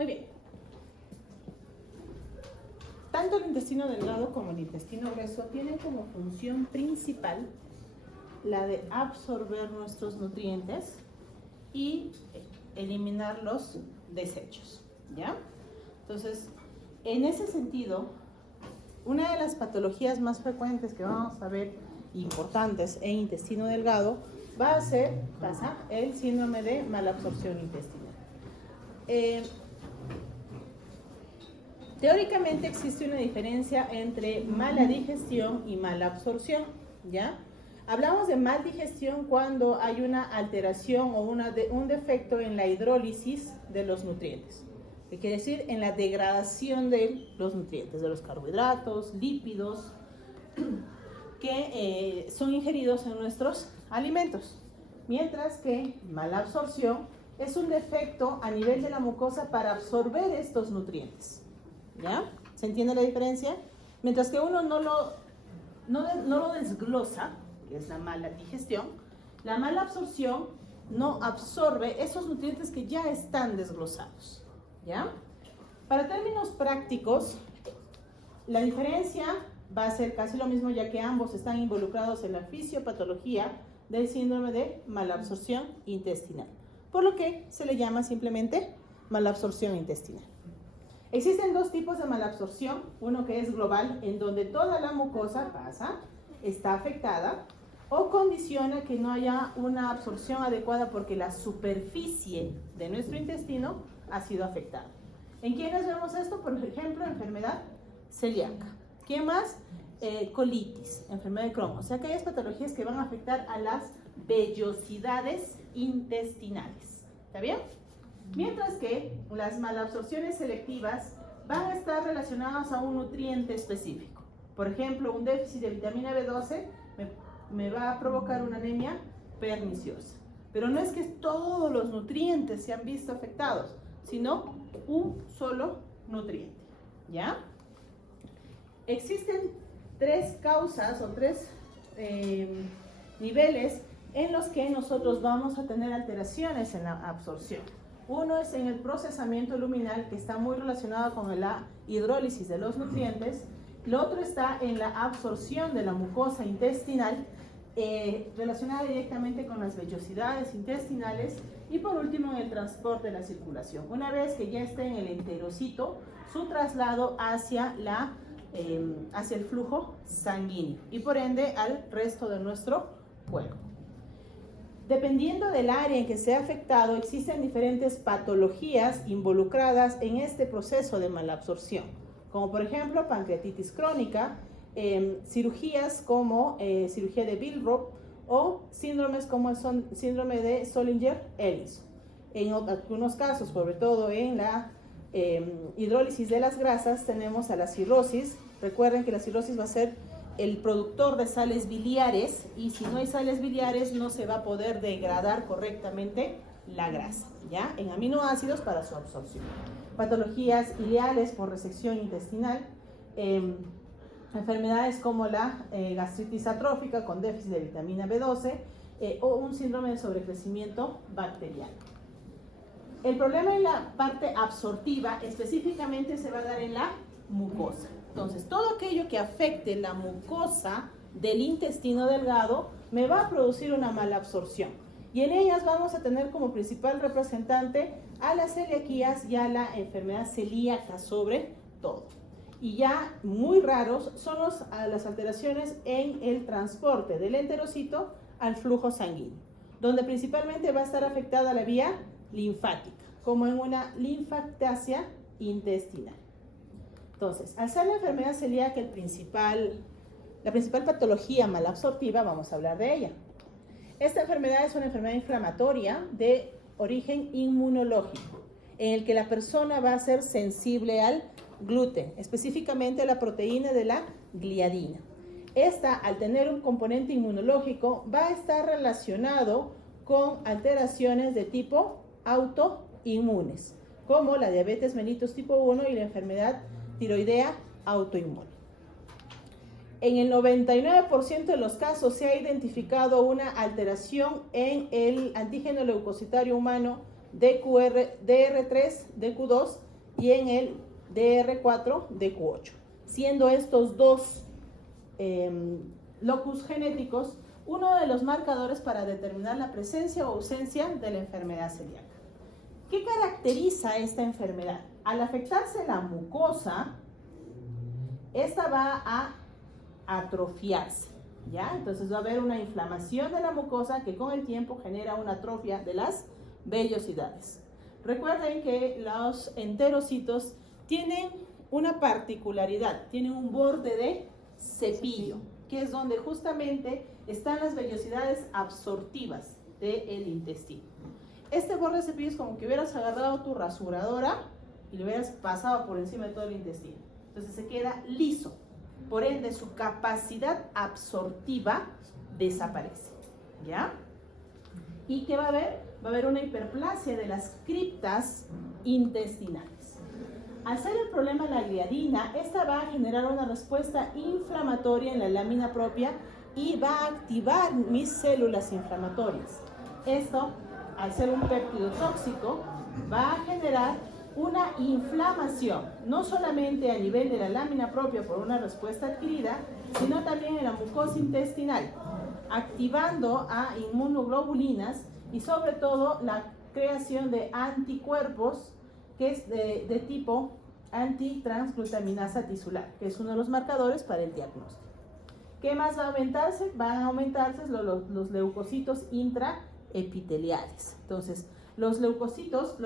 Muy bien. Tanto el intestino delgado como el intestino grueso tienen como función principal la de absorber nuestros nutrientes y eliminar los desechos, ¿ya? Entonces, en ese sentido, una de las patologías más frecuentes que vamos a ver, importantes en intestino delgado, va a ser el síndrome de malabsorción intestinal. Teóricamente existe una diferencia entre mala digestión y mala absorción, ¿ya? Hablamos de mal digestión cuando hay una alteración o un defecto en la hidrólisis de los nutrientes. ¿Qué quiere decir? En la degradación de los nutrientes, de los carbohidratos, lípidos, que son ingeridos en nuestros alimentos. Mientras que mala absorción es un defecto a nivel de la mucosa para absorber estos nutrientes. ¿Ya? ¿Se entiende la diferencia? Mientras que uno no lo desglosa, que es la mala digestión, la mala absorción no absorbe esos nutrientes que ya están desglosados. ¿Ya? Para términos prácticos, la diferencia va a ser casi lo mismo, ya que ambos están involucrados en la fisiopatología del síndrome de malabsorción intestinal, por lo que se le llama simplemente malabsorción intestinal. Existen dos tipos de malabsorción, uno que es global, en donde toda la mucosa está afectada, o condiciona que no haya una absorción adecuada porque la superficie de nuestro intestino ha sido afectada. ¿En quiénes vemos esto? Por ejemplo, enfermedad celíaca. ¿Qué más? Colitis, enfermedad de Crohn. O sea, aquellas patologías que van a afectar a las vellosidades intestinales. ¿Está bien? Mientras que las malabsorciones selectivas van a estar relacionadas a un nutriente específico. Por ejemplo, un déficit de vitamina B12 me va a provocar una anemia perniciosa. Pero no es que todos los nutrientes se han visto afectados, sino un solo nutriente. ¿Ya? Existen tres causas o tres niveles en los que nosotros vamos a tener alteraciones en la absorción. Uno es en el procesamiento luminal, que está muy relacionado con la hidrólisis de los nutrientes. El otro está en la absorción de la mucosa intestinal, relacionada directamente con las vellosidades intestinales. Y por último, en el transporte de la circulación. Una vez que ya esté en el enterocito, su traslado hacia el flujo sanguíneo y por ende al resto de nuestro cuerpo. Dependiendo del área en que sea afectado, existen diferentes patologías involucradas en este proceso de malabsorción, como por ejemplo pancreatitis crónica, cirugías como cirugía de Billroth o síndromes como el síndrome de Zollinger-Ellison. En algunos casos, sobre todo en la hidrólisis de las grasas, tenemos a la cirrosis. Recuerden que la cirrosis va a ser el productor de sales biliares, y si no hay sales biliares no se va a poder degradar correctamente la grasa, ¿ya? En aminoácidos para su absorción. Patologías ileales por resección intestinal, enfermedades como la gastritis atrófica con déficit de vitamina B12 o un síndrome de sobrecrecimiento bacteriano. El problema en la parte absortiva específicamente se va a dar en la mucosa. Entonces, todo aquello que afecte la mucosa del intestino delgado me va a producir una mala absorción. Y en ellas vamos a tener como principal representante a las celiaquías y a la enfermedad celíaca sobre todo. Y ya muy raros son las alteraciones en el transporte del enterocito al flujo sanguíneo, donde principalmente va a estar afectada la vía linfática, como en una linfactasia intestinal. Entonces, al ser la enfermedad celíaca la principal patología malabsortiva, vamos a hablar de ella. Esta enfermedad es una enfermedad inflamatoria de origen inmunológico, en el que la persona va a ser sensible al gluten, específicamente a la proteína de la gliadina. Esta, al tener un componente inmunológico, va a estar relacionado con alteraciones de tipo autoinmunes, como la diabetes mellitus tipo 1 y la enfermedad tiroidea autoinmune. En el 99% de los casos se ha identificado una alteración en el antígeno leucocitario humano DR3, DQ2, y en el DR4, DQ8, siendo estos dos locus genéticos uno de los marcadores para determinar la presencia o ausencia de la enfermedad celíaca. ¿Qué caracteriza esta enfermedad? Al afectarse la mucosa, esta va a atrofiarse, ¿ya? Entonces va a haber una inflamación de la mucosa que con el tiempo genera una atrofia de las vellosidades. Recuerden que los enterocitos tienen una particularidad, tienen un borde de cepillo, que es donde justamente están las vellosidades absortivas del intestino. Este borde de cepillo es como que hubieras agarrado tu rasuradora y lo hubieras pasado por encima de todo el intestino. Entonces se queda liso. Por ende, su capacidad absortiva desaparece. ¿Ya? ¿Y qué va a haber? Va a haber una hiperplasia de las criptas intestinales. Al ser el problema la gliadina, esta va a generar una respuesta inflamatoria en la lámina propia y va a activar mis células inflamatorias. Esto, al ser un péptido tóxico, va a generar una inflamación, no solamente a nivel de la lámina propia por una respuesta adquirida, sino también en la mucosa intestinal, activando a inmunoglobulinas y sobre todo la creación de anticuerpos que es de tipo antitransglutaminasa tisular, que es uno de los marcadores para el diagnóstico. ¿Qué más va a aumentarse? Van a aumentarse los leucocitos intraepiteliales. Entonces, los linfocitos,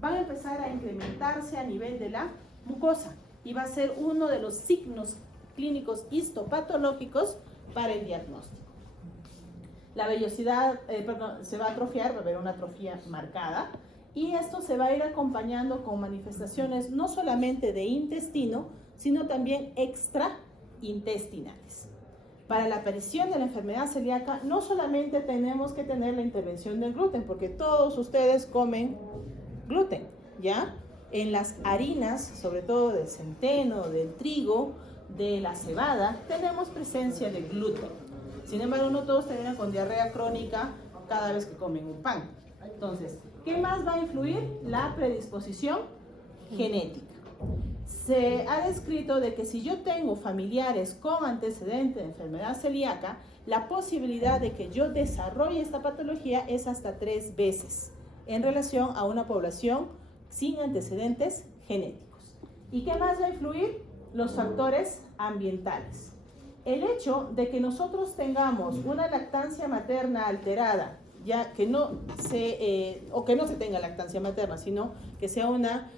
van a empezar a incrementarse a nivel de la mucosa y va a ser uno de los signos clínicos histopatológicos para el diagnóstico. La vellosidad se va a atrofiar, va a haber una atrofia marcada y esto se va a ir acompañando con manifestaciones no solamente de intestino, sino también extraintestinales. Para la aparición de la enfermedad celíaca no solamente tenemos que tener la intervención del gluten, porque todos ustedes comen gluten, ¿ya? En las harinas, sobre todo del centeno, del trigo, de la cebada, tenemos presencia de gluten. Sin embargo, no todos terminan con diarrea crónica cada vez que comen un pan. Entonces, ¿qué más va a influir? La predisposición genética. Se ha descrito de que si yo tengo familiares con antecedente de enfermedad celíaca, la posibilidad de que yo desarrolle esta patología es hasta 3 veces en relación a una población sin antecedentes genéticos. ¿Y qué más va a influir? Los factores ambientales. El hecho de que nosotros tengamos una lactancia materna alterada, ya que no se tenga lactancia materna, sino que sea una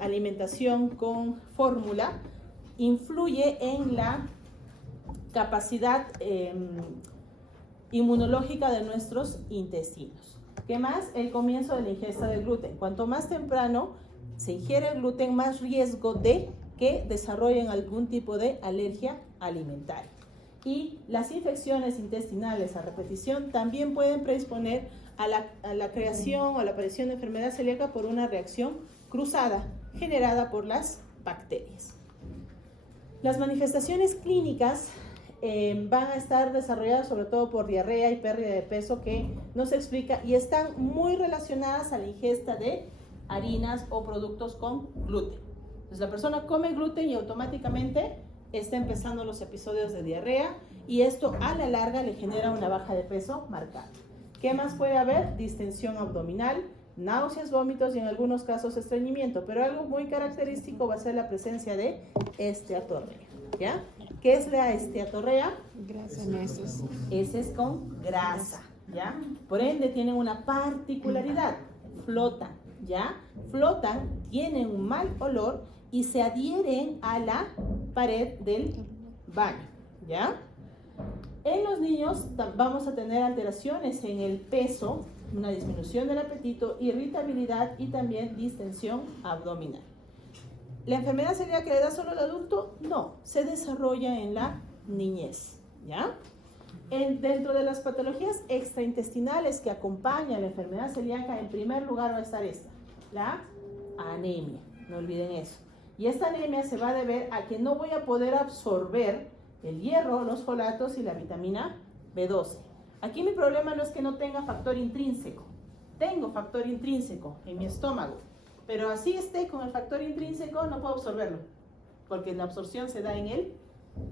alimentación con fórmula, influye en la capacidad inmunológica de nuestros intestinos. ¿Qué más? El comienzo de la ingesta del gluten. Cuanto más temprano se ingiere el gluten, más riesgo de que desarrollen algún tipo de alergia alimentaria. Y las infecciones intestinales a repetición también pueden predisponer a la creación o a la aparición de enfermedad celíaca por una reacción cruzada generada por las bacterias. Las manifestaciones clínicas van a estar desarrolladas sobre todo por diarrea y pérdida de peso que no se explica y están muy relacionadas a la ingesta de harinas o productos con gluten. Entonces la persona come gluten y automáticamente está empezando los episodios de diarrea y esto a la larga le genera una baja de peso marcada. ¿Qué más puede haber? Distensión abdominal, náuseas, vómitos y en algunos casos estreñimiento, pero algo muy característico va a ser la presencia de esteatorrea, ¿ya? ¿Qué es la esteatorrea? Grasa en heces. Heces con grasa, ¿ya? Por ende tienen una particularidad, flotan, ¿ya? Flotan, tienen un mal olor y se adhieren a la pared del baño, ¿ya? En los niños vamos a tener alteraciones en el peso, una disminución del apetito, irritabilidad y también distensión abdominal. ¿La enfermedad celíaca le da solo al adulto? No, se desarrolla en la niñez, ¿ya? Dentro de las patologías extraintestinales que acompañan la enfermedad celíaca, en primer lugar va a estar esta, la anemia, no olviden eso. Y esta anemia se va a deber a que no voy a poder absorber el hierro, los folatos y la vitamina B12. Aquí mi problema no es que no tenga factor intrínseco. Tengo factor intrínseco en mi estómago, pero así esté con el factor intrínseco, no puedo absorberlo, porque la absorción se da en el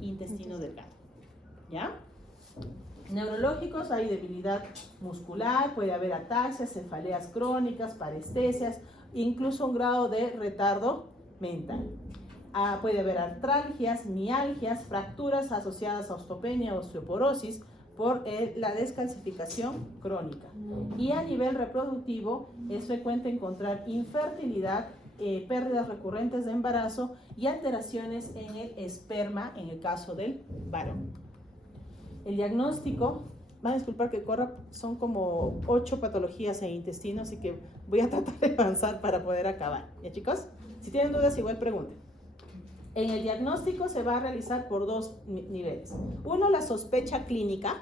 intestino delgado. ¿Ya? Neurológicos, hay debilidad muscular, puede haber ataxias, cefaleas crónicas, parestesias, incluso un grado de retardo mental. Puede haber artralgias, mialgias, fracturas asociadas a osteopenia o osteoporosis por la descalcificación crónica. Y a nivel reproductivo es frecuente encontrar infertilidad, pérdidas recurrentes de embarazo y alteraciones en el esperma en el caso del varón. El diagnóstico, van a disculpar que corra, son como 8 patologías en intestino, así que voy a tratar de avanzar para poder acabar. ¿Ya, chicos? Si tienen dudas, igual pregunten. En el diagnóstico se va a realizar por 2 niveles. 1, la sospecha clínica,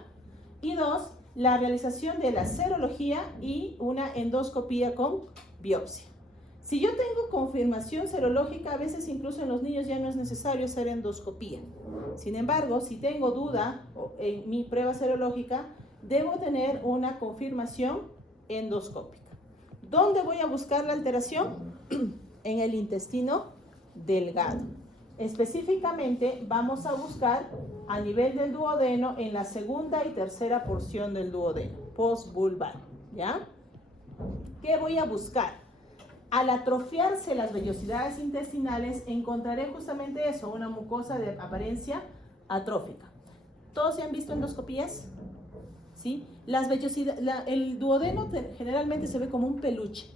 y 2, la realización de la serología y una endoscopía con biopsia. Si yo tengo confirmación serológica, a veces incluso en los niños ya no es necesario hacer endoscopía. Sin embargo, si tengo duda en mi prueba serológica, debo tener una confirmación endoscópica. ¿Dónde voy a buscar la alteración? En el intestino delgado. Específicamente vamos a buscar a nivel del duodeno en la segunda y tercera porción del duodeno, postvulvar, ¿ya? ¿Qué voy a buscar? Al atrofiarse las vellosidades intestinales, encontraré justamente eso, una mucosa de apariencia atrófica. ¿Todos se han visto endoscopías? ¿Sí? Las vellosidades, el duodeno generalmente se ve como un peluche,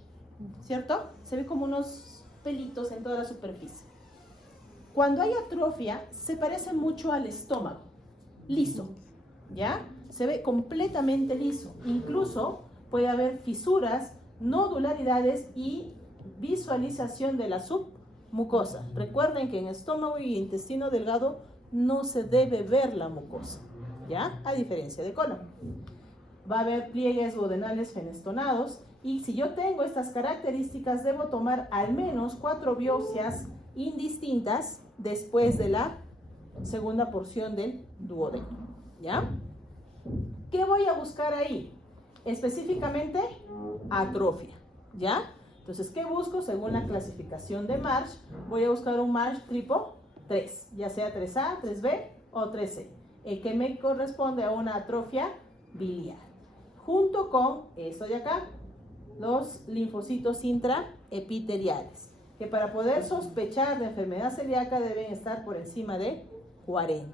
¿cierto? Se ve como unos pelitos en toda la superficie. Cuando hay atrofia, se parece mucho al estómago, liso, ¿ya? Se ve completamente liso. Incluso puede haber fisuras, nodularidades y visualización de la submucosa. Recuerden que en estómago y intestino delgado no se debe ver la mucosa, ¿ya? A diferencia de colon. Va a haber pliegues duodenales fenestonados y si yo tengo estas características, debo tomar al menos 4 biopsias indistintas después de la segunda porción del duodeno, ¿ya? ¿Qué voy a buscar ahí? Específicamente, atrofia, ¿ya? Entonces, ¿qué busco? Según la clasificación de Marsh, voy a buscar un Marsh tipo 3, ya sea 3A, 3B o 3C, el que me corresponde a una atrofia biliar, junto con esto de acá, los linfocitos intraepiteliales, que para poder sospechar de enfermedad celíaca deben estar por encima de 40,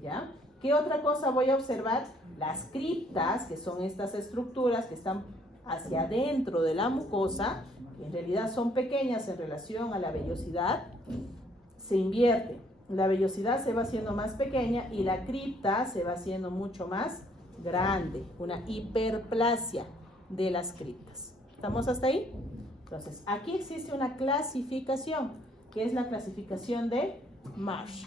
¿ya? ¿Qué otra cosa voy a observar? Las criptas, que son estas estructuras que están hacia adentro de la mucosa, que en realidad son pequeñas en relación a la vellosidad, se invierte. La vellosidad se va haciendo más pequeña y la cripta se va haciendo mucho más grande, una hiperplasia de las criptas. ¿Estamos hasta ahí? Entonces, aquí existe una clasificación, que es la clasificación de Marsh.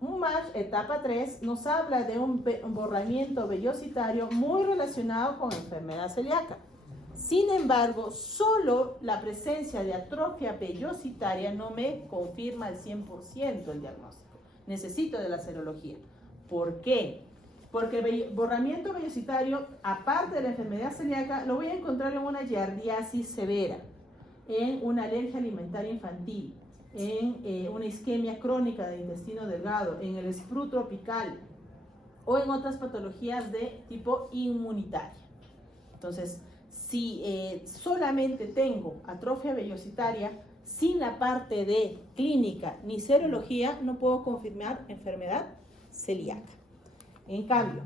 Un Marsh etapa 3 nos habla de un borramiento vellositario muy relacionado con enfermedad celíaca. Sin embargo, solo la presencia de atrofia vellositaria no me confirma al 100% el diagnóstico. Necesito de la serología. ¿Por qué? Porque el borramiento vellositario, aparte de la enfermedad celíaca, lo voy a encontrar en una giardiasis severa, en una alergia alimentaria infantil, en una isquemia crónica del intestino delgado, en el sprue tropical o en otras patologías de tipo inmunitaria. Entonces, si solamente tengo atrofia vellositaria, sin la parte de clínica ni serología, no puedo confirmar enfermedad celíaca. En cambio,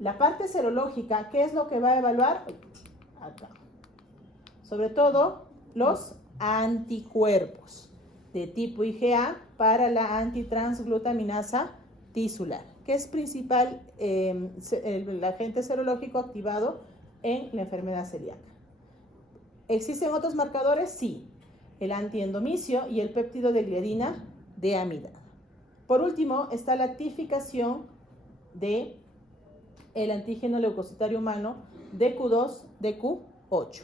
la parte serológica, ¿qué es lo que va a evaluar? Acá. Sobre todo, los anticuerpos de tipo IgA para la antitransglutaminasa tisular, que es principal el agente serológico activado en la enfermedad celíaca. ¿Existen otros marcadores? Sí, el antiendomicio y el péptido de gliadina de amida. Por último, está la tipificación de el antígeno leucocitario humano DQ2, DQ8,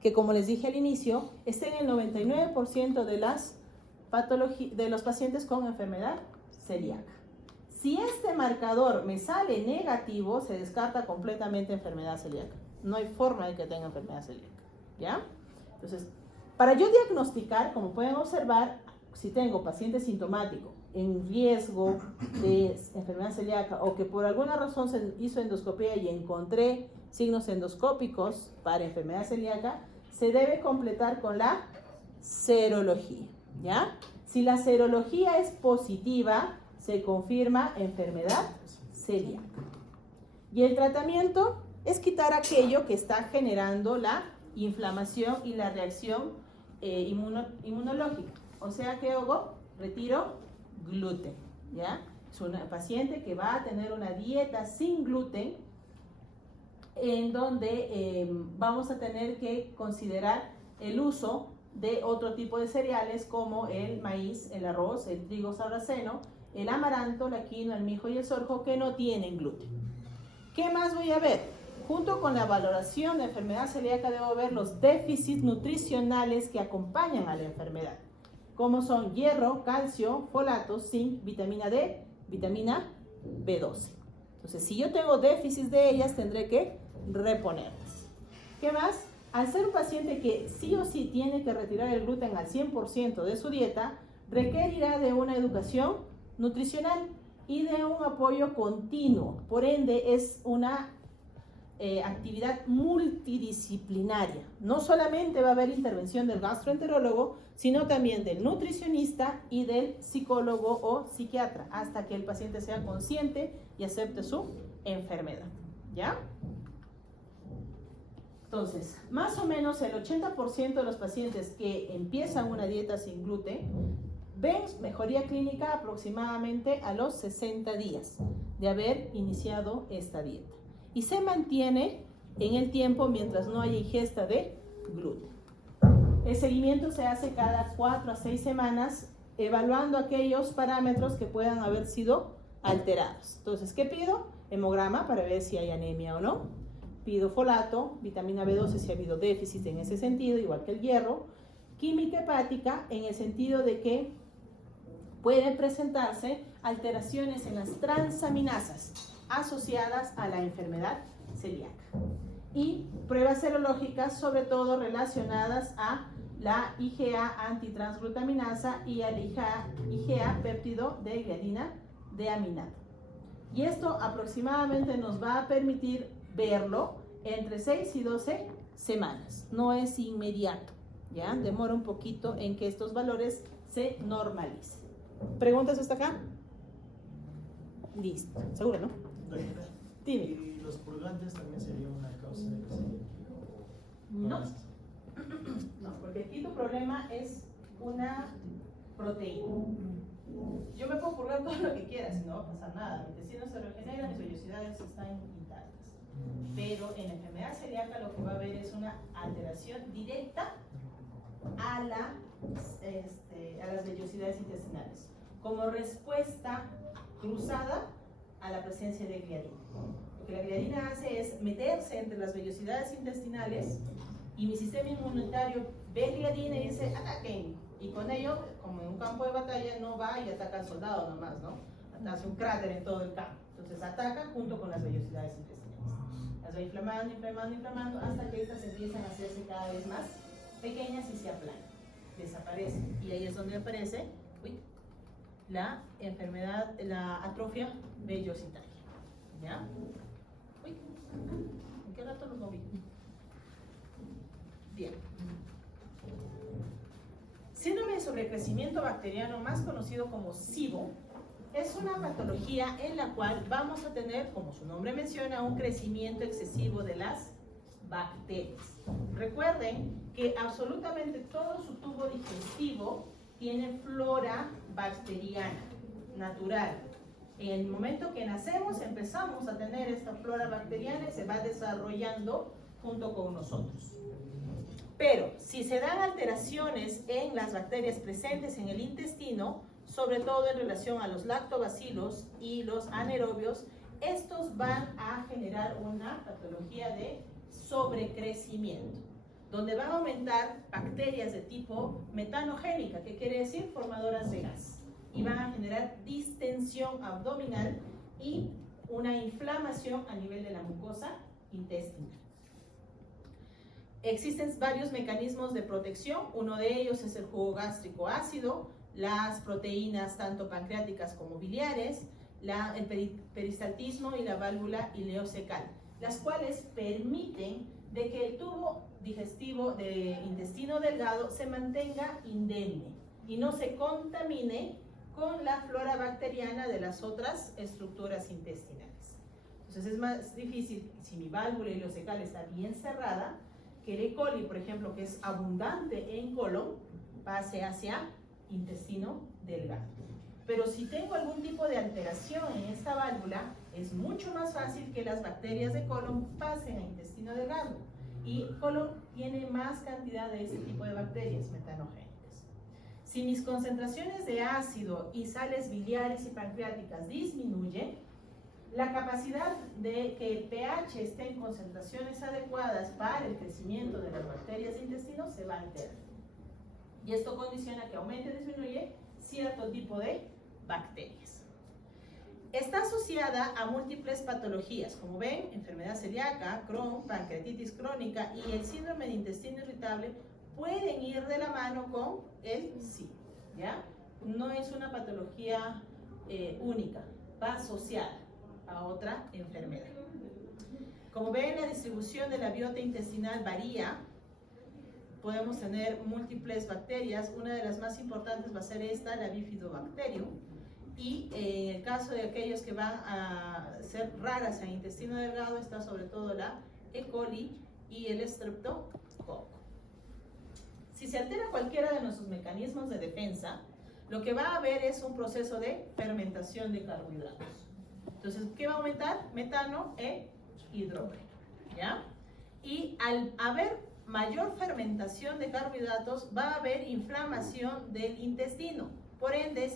que como les dije al inicio, está en el 99% de los pacientes con enfermedad celíaca. Si este marcador me sale negativo, se descarta completamente enfermedad celíaca. No hay forma de que tenga enfermedad celíaca, ¿ya? Entonces, Para yo diagnosticar, como pueden observar, si tengo paciente sintomático en riesgo de enfermedad celíaca o que por alguna razón se hizo endoscopia y encontré signos endoscópicos para enfermedad celíaca, se debe completar con la serología, ¿ya? Si la serología es positiva, se confirma enfermedad celíaca. Y el tratamiento es quitar aquello que está generando la inflamación y la reacción inmunológica. O sea, ¿qué hago? Retiro gluten, ¿ya? Es una paciente que va a tener una dieta sin gluten, en donde vamos a tener que considerar el uso de otro tipo de cereales como el maíz, el arroz, el trigo sarraceno, el amaranto, la quinoa, el mijo y el sorgo, que no tienen gluten. ¿Qué más voy a ver? Junto con la valoración de enfermedad celíaca debo ver los déficits nutricionales que acompañan a la enfermedad, como son hierro, calcio, folato, zinc, vitamina D, vitamina B12. Entonces, si yo tengo déficits de ellas, tendré que reponerlas. ¿Qué más? Al ser un paciente que sí o sí tiene que retirar el gluten al 100% de su dieta, requerirá de una educación nutricional y de un apoyo continuo. Por ende, es una actividad multidisciplinaria. No solamente va a haber intervención del gastroenterólogo, sino también del nutricionista y del psicólogo o psiquiatra, hasta que el paciente sea consciente y acepte su enfermedad, ¿ya? Entonces, más o menos el 80% de los pacientes que empiezan una dieta sin gluten ven mejoría clínica aproximadamente a los 60 días de haber iniciado esta dieta. Y se mantiene en el tiempo mientras no haya ingesta de gluten. El seguimiento se hace cada 4 a 6 semanas, evaluando aquellos parámetros que puedan haber sido alterados. Entonces, ¿qué pido? Hemograma para ver si hay anemia o no. Pido folato, vitamina B12 si ha habido déficit en ese sentido, igual que el hierro. Química hepática en el sentido de que pueden presentarse alteraciones en las transaminasas asociadas a la enfermedad celíaca. Y pruebas serológicas, sobre todo relacionadas a la IgA antitransglutaminasa y al IgA péptido de gliadina de aminato. Y esto aproximadamente nos va a permitir verlo entre 6 y 12 semanas. No es inmediato, ¿ya? Demora un poquito en que estos valores se normalicen. ¿Preguntas hasta acá? Listo. ¿Seguro, no? Dime. ¿Y los purgantes también sería una causa de celíaca? No. No, porque aquí tu problema es una proteína. Yo me puedo purgar todo lo que quieras y no va a pasar nada. Mi intestino se regenera, mis vellosidades están intactas. Pero en la enfermedad celíaca lo que va a haber es una alteración directa a las vellosidades intestinales, como respuesta cruzada a la presencia de gliadina. Lo que la gliadina hace es meterse entre las vellosidades intestinales y mi sistema inmunitario ve gliadina y dice ataquen, y con ello, como en un campo de batalla, no va y ataca al soldado nomás, ¿no? Hace un cráter en todo el campo. Entonces ataca junto con las vellosidades intestinales. Las va inflamando, inflamando, inflamando, hasta que estas empiezan a hacerse cada vez más pequeñas y se aplanan, desaparecen. Y ahí es donde aparece la enfermedad, la atrofia vellositaria. ¿Ya? Uy, ¿en qué rato los moví? Bien. Síndrome de sobrecrecimiento bacteriano, más conocido como SIBO, es una patología en la cual vamos a tener, como su nombre menciona, un crecimiento excesivo de las bacterias. Recuerden que absolutamente todo su tubo digestivo tiene flora bacteriana, natural. En el momento que nacemos empezamos a tener esta flora bacteriana y se va desarrollando junto con nosotros. Pero si se dan alteraciones en las bacterias presentes en el intestino, sobre todo en relación a los lactobacilos y los anaerobios, estos van a generar una patología de sobrecrecimiento, donde van a aumentar bacterias de tipo metanogénica, que quiere decir formadoras de gas, y van a generar distensión abdominal y una inflamación a nivel de la mucosa intestinal. Existen varios mecanismos de protección. Uno de ellos es el jugo gástrico ácido, las proteínas tanto pancreáticas como biliares, el peristaltismo y la válvula ileocecal, las cuales permiten de que el tubo digestivo de intestino delgado se mantenga indemne y no se contamine con la flora bacteriana de las otras estructuras intestinales. Entonces es más difícil, si mi válvula ileocecal está bien cerrada, que el E. coli, por ejemplo, que es abundante en colon, pase hacia intestino delgado. Pero si tengo algún tipo de alteración en esta válvula, es mucho más fácil que las bacterias de colon pasen a intestino delgado. Y colon tiene más cantidad de este tipo de bacterias metanogénicas. Si mis concentraciones de ácido y sales biliares y pancreáticas disminuyen, la capacidad de que el pH esté en concentraciones adecuadas para el crecimiento de las bacterias de intestino se va a alterar. Y esto condiciona que aumente o disminuye cierto tipo de bacterias. Está asociada a múltiples patologías, como ven, enfermedad celíaca, Crohn, pancreatitis crónica y el síndrome de intestino irritable pueden ir de la mano con el SIBO, ¿ya? No es una patología única, va asociada a otra enfermedad. Como ven, la distribución de la biota intestinal varía. Podemos tener múltiples bacterias. Una de las más importantes va a ser esta, la Bifidobacterium. Y en el caso de aquellos que van a ser raras en intestino delgado, está sobre todo la E. coli y el Streptococcus. Si se altera cualquiera de nuestros mecanismos de defensa, lo que va a haber es un proceso de fermentación de carbohidratos. Entonces, ¿qué va a aumentar? Metano e hidrógeno, ¿ya? Y al haber mayor fermentación de carbohidratos, va a haber inflamación del intestino. Por ende,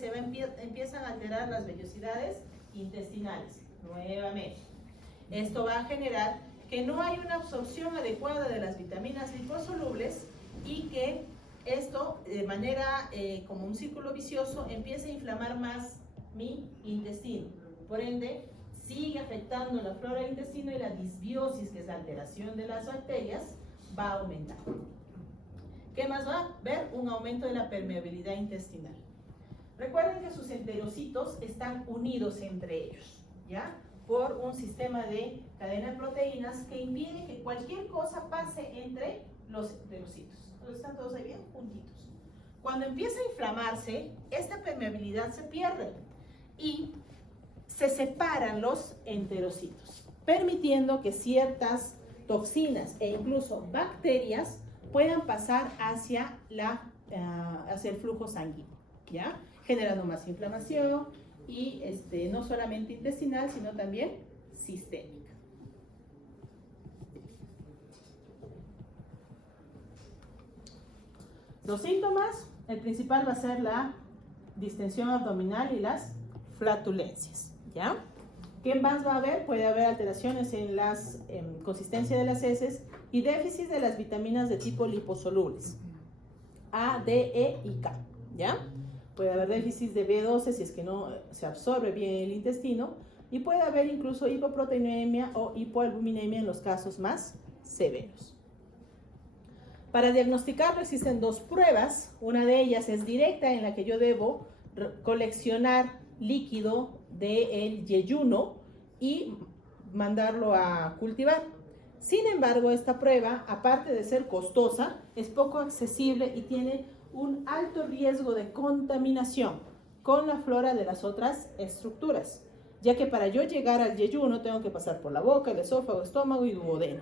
empiezan a alterar las vellosidades intestinales, nuevamente. Esto va a generar que no hay una absorción adecuada de las vitaminas liposolubles y que esto, de manera como un círculo vicioso, empieza a inflamar más mi intestino. Por ende, sigue afectando la flora del intestino y la disbiosis, que es la alteración de las bacterias, va a aumentar. ¿Qué más va a haber? Un aumento de la permeabilidad intestinal. Recuerden que sus enterocitos están unidos entre ellos, ¿ya? Por un sistema de cadena de proteínas que impide que cualquier cosa pase entre los enterocitos. Entonces están todos ahí bien juntitos. Cuando empieza a inflamarse, esta permeabilidad se pierde y se separan los enterocitos, permitiendo que ciertas toxinas e incluso bacterias puedan pasar hacia el flujo sanguíneo, ¿ya? Generando más inflamación y no solamente intestinal, sino también sistémica. Los síntomas, el principal va a ser la distensión abdominal y las flatulencias, ¿ya? ¿Qué más va a haber? Puede haber alteraciones en la consistencia de las heces y déficit de las vitaminas de tipo liposolubles, A, D, E y K, ¿ya? Puede haber déficit de B12 si es que no se absorbe bien el intestino y puede haber incluso hipoproteinemia o hipoalbuminemia en los casos más severos. Para diagnosticarlo existen dos pruebas. Una de ellas es directa, en la que yo debo coleccionar líquido del yeyuno y mandarlo a cultivar. Sin embargo, esta prueba, aparte de ser costosa, es poco accesible y tiene un alto riesgo de contaminación con la flora de las otras estructuras, ya que para yo llegar al yeyuno tengo que pasar por la boca, el esófago, estómago y duodeno,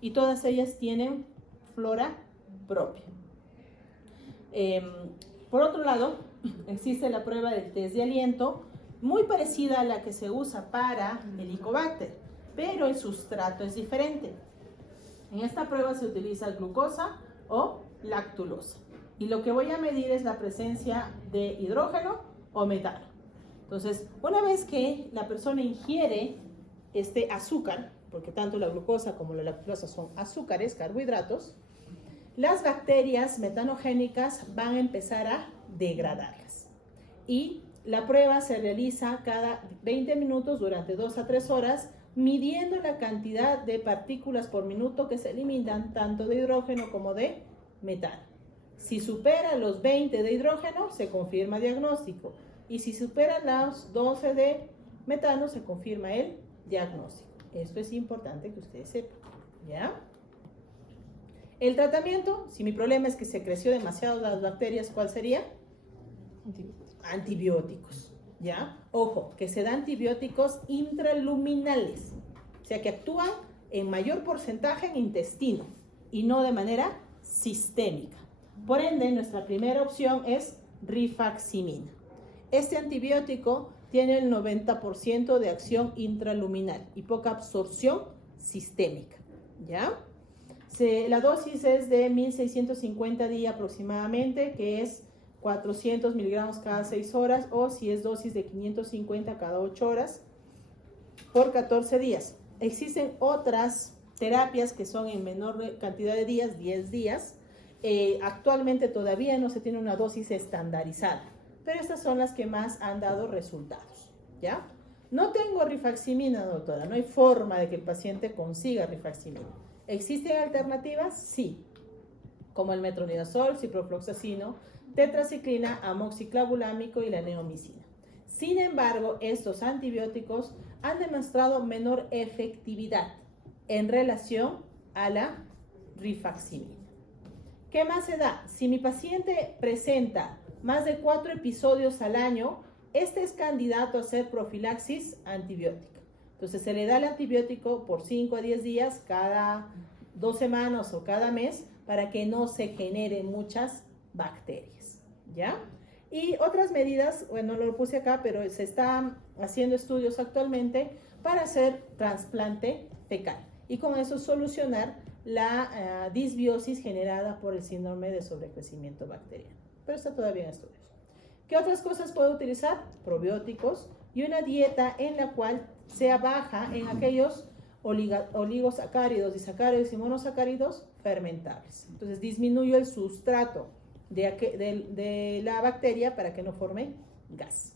y todas ellas tienen flora propia. Por otro lado, existe la prueba del test de aliento, muy parecida a la que se usa para el Helicobacter, pero el sustrato es diferente. En esta prueba se utiliza glucosa o lactulosa, y lo que voy a medir es la presencia de hidrógeno o metano. Entonces, una vez que la persona ingiere este azúcar, porque tanto la glucosa como la lactulosa son azúcares, carbohidratos, las bacterias metanogénicas van a empezar a degradarlas. Y la prueba se realiza cada 20 minutos durante 2 a 3 horas midiendo la cantidad de partículas por minuto que se eliminan tanto de hidrógeno como de metano. Si supera los 20 de hidrógeno, se confirma diagnóstico. Y si supera los 12 de metano, se confirma el diagnóstico. Esto es importante que ustedes sepan, ¿ya? El tratamiento, si mi problema es que se creció demasiado las bacterias, ¿cuál sería? Antibióticos, ¿ya? Ojo, que se dan antibióticos intraluminales, o sea que actúan en mayor porcentaje en intestino y no de manera sistémica. Por ende, nuestra primera opción es rifaximina. Este antibiótico tiene el 90% de acción intraluminal y poca absorción sistémica, ¿ya? La dosis es de 1650 días aproximadamente, que es 400 miligramos cada 6 horas, o si es dosis de 550 cada 8 horas, por 14 días. Existen otras terapias que son en menor cantidad de días, 10 días. Actualmente todavía no se tiene una dosis estandarizada, pero estas son las que más han dado resultados, ¿ya? No tengo rifaximina, doctora, no hay forma de que el paciente consiga rifaximina. ¿Existen alternativas? Sí, como el metronidazol, ciprofloxacino, tetraciclina, amoxiclavulámico y la neomicina. Sin embargo, estos antibióticos han demostrado menor efectividad en relación a la rifaximina. ¿Qué más se da? Si mi paciente presenta más de 4 episodios al año, este es candidato a hacer profilaxis antibiótica. Entonces se le da el antibiótico por 5 a 10 días, cada 2 semanas o cada mes, para que no se generen muchas bacterias, ¿ya? Y otras medidas, bueno, no lo puse acá, pero se están haciendo estudios actualmente para hacer trasplante fecal y con eso solucionar la disbiosis generada por el síndrome de sobrecrecimiento bacteriano. Pero está todavía en estudios. ¿Qué otras cosas puedo utilizar? Probióticos y una dieta en la cual sea baja en aquellos oligosacáridos, disacáridos y monosacáridos fermentables. Entonces disminuyo el sustrato de la bacteria para que no forme gas.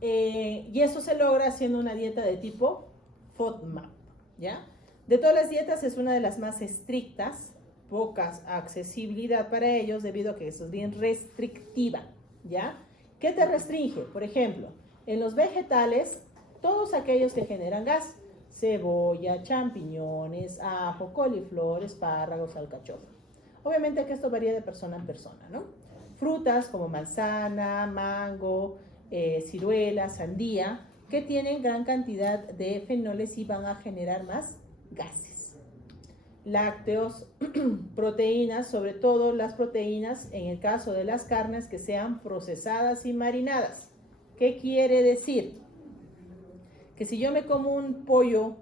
Y eso se logra haciendo una dieta de tipo FODMAP, ¿ya? De todas las dietas es una de las más estrictas, poca accesibilidad para ellos debido a que es bien restrictiva, ¿ya? ¿Qué te restringe? Por ejemplo, en los vegetales, todos aquellos que generan gas, cebolla, champiñones, ajo, coliflor, espárragos, alcachofa. Obviamente que esto varía de persona en persona, ¿no? Frutas como manzana, mango, ciruela, sandía, que tienen gran cantidad de fenoles y van a generar más gases. Lácteos, proteínas, sobre todo las proteínas en el caso de las carnes que sean procesadas y marinadas. ¿Qué quiere decir? Que si yo me como un pollo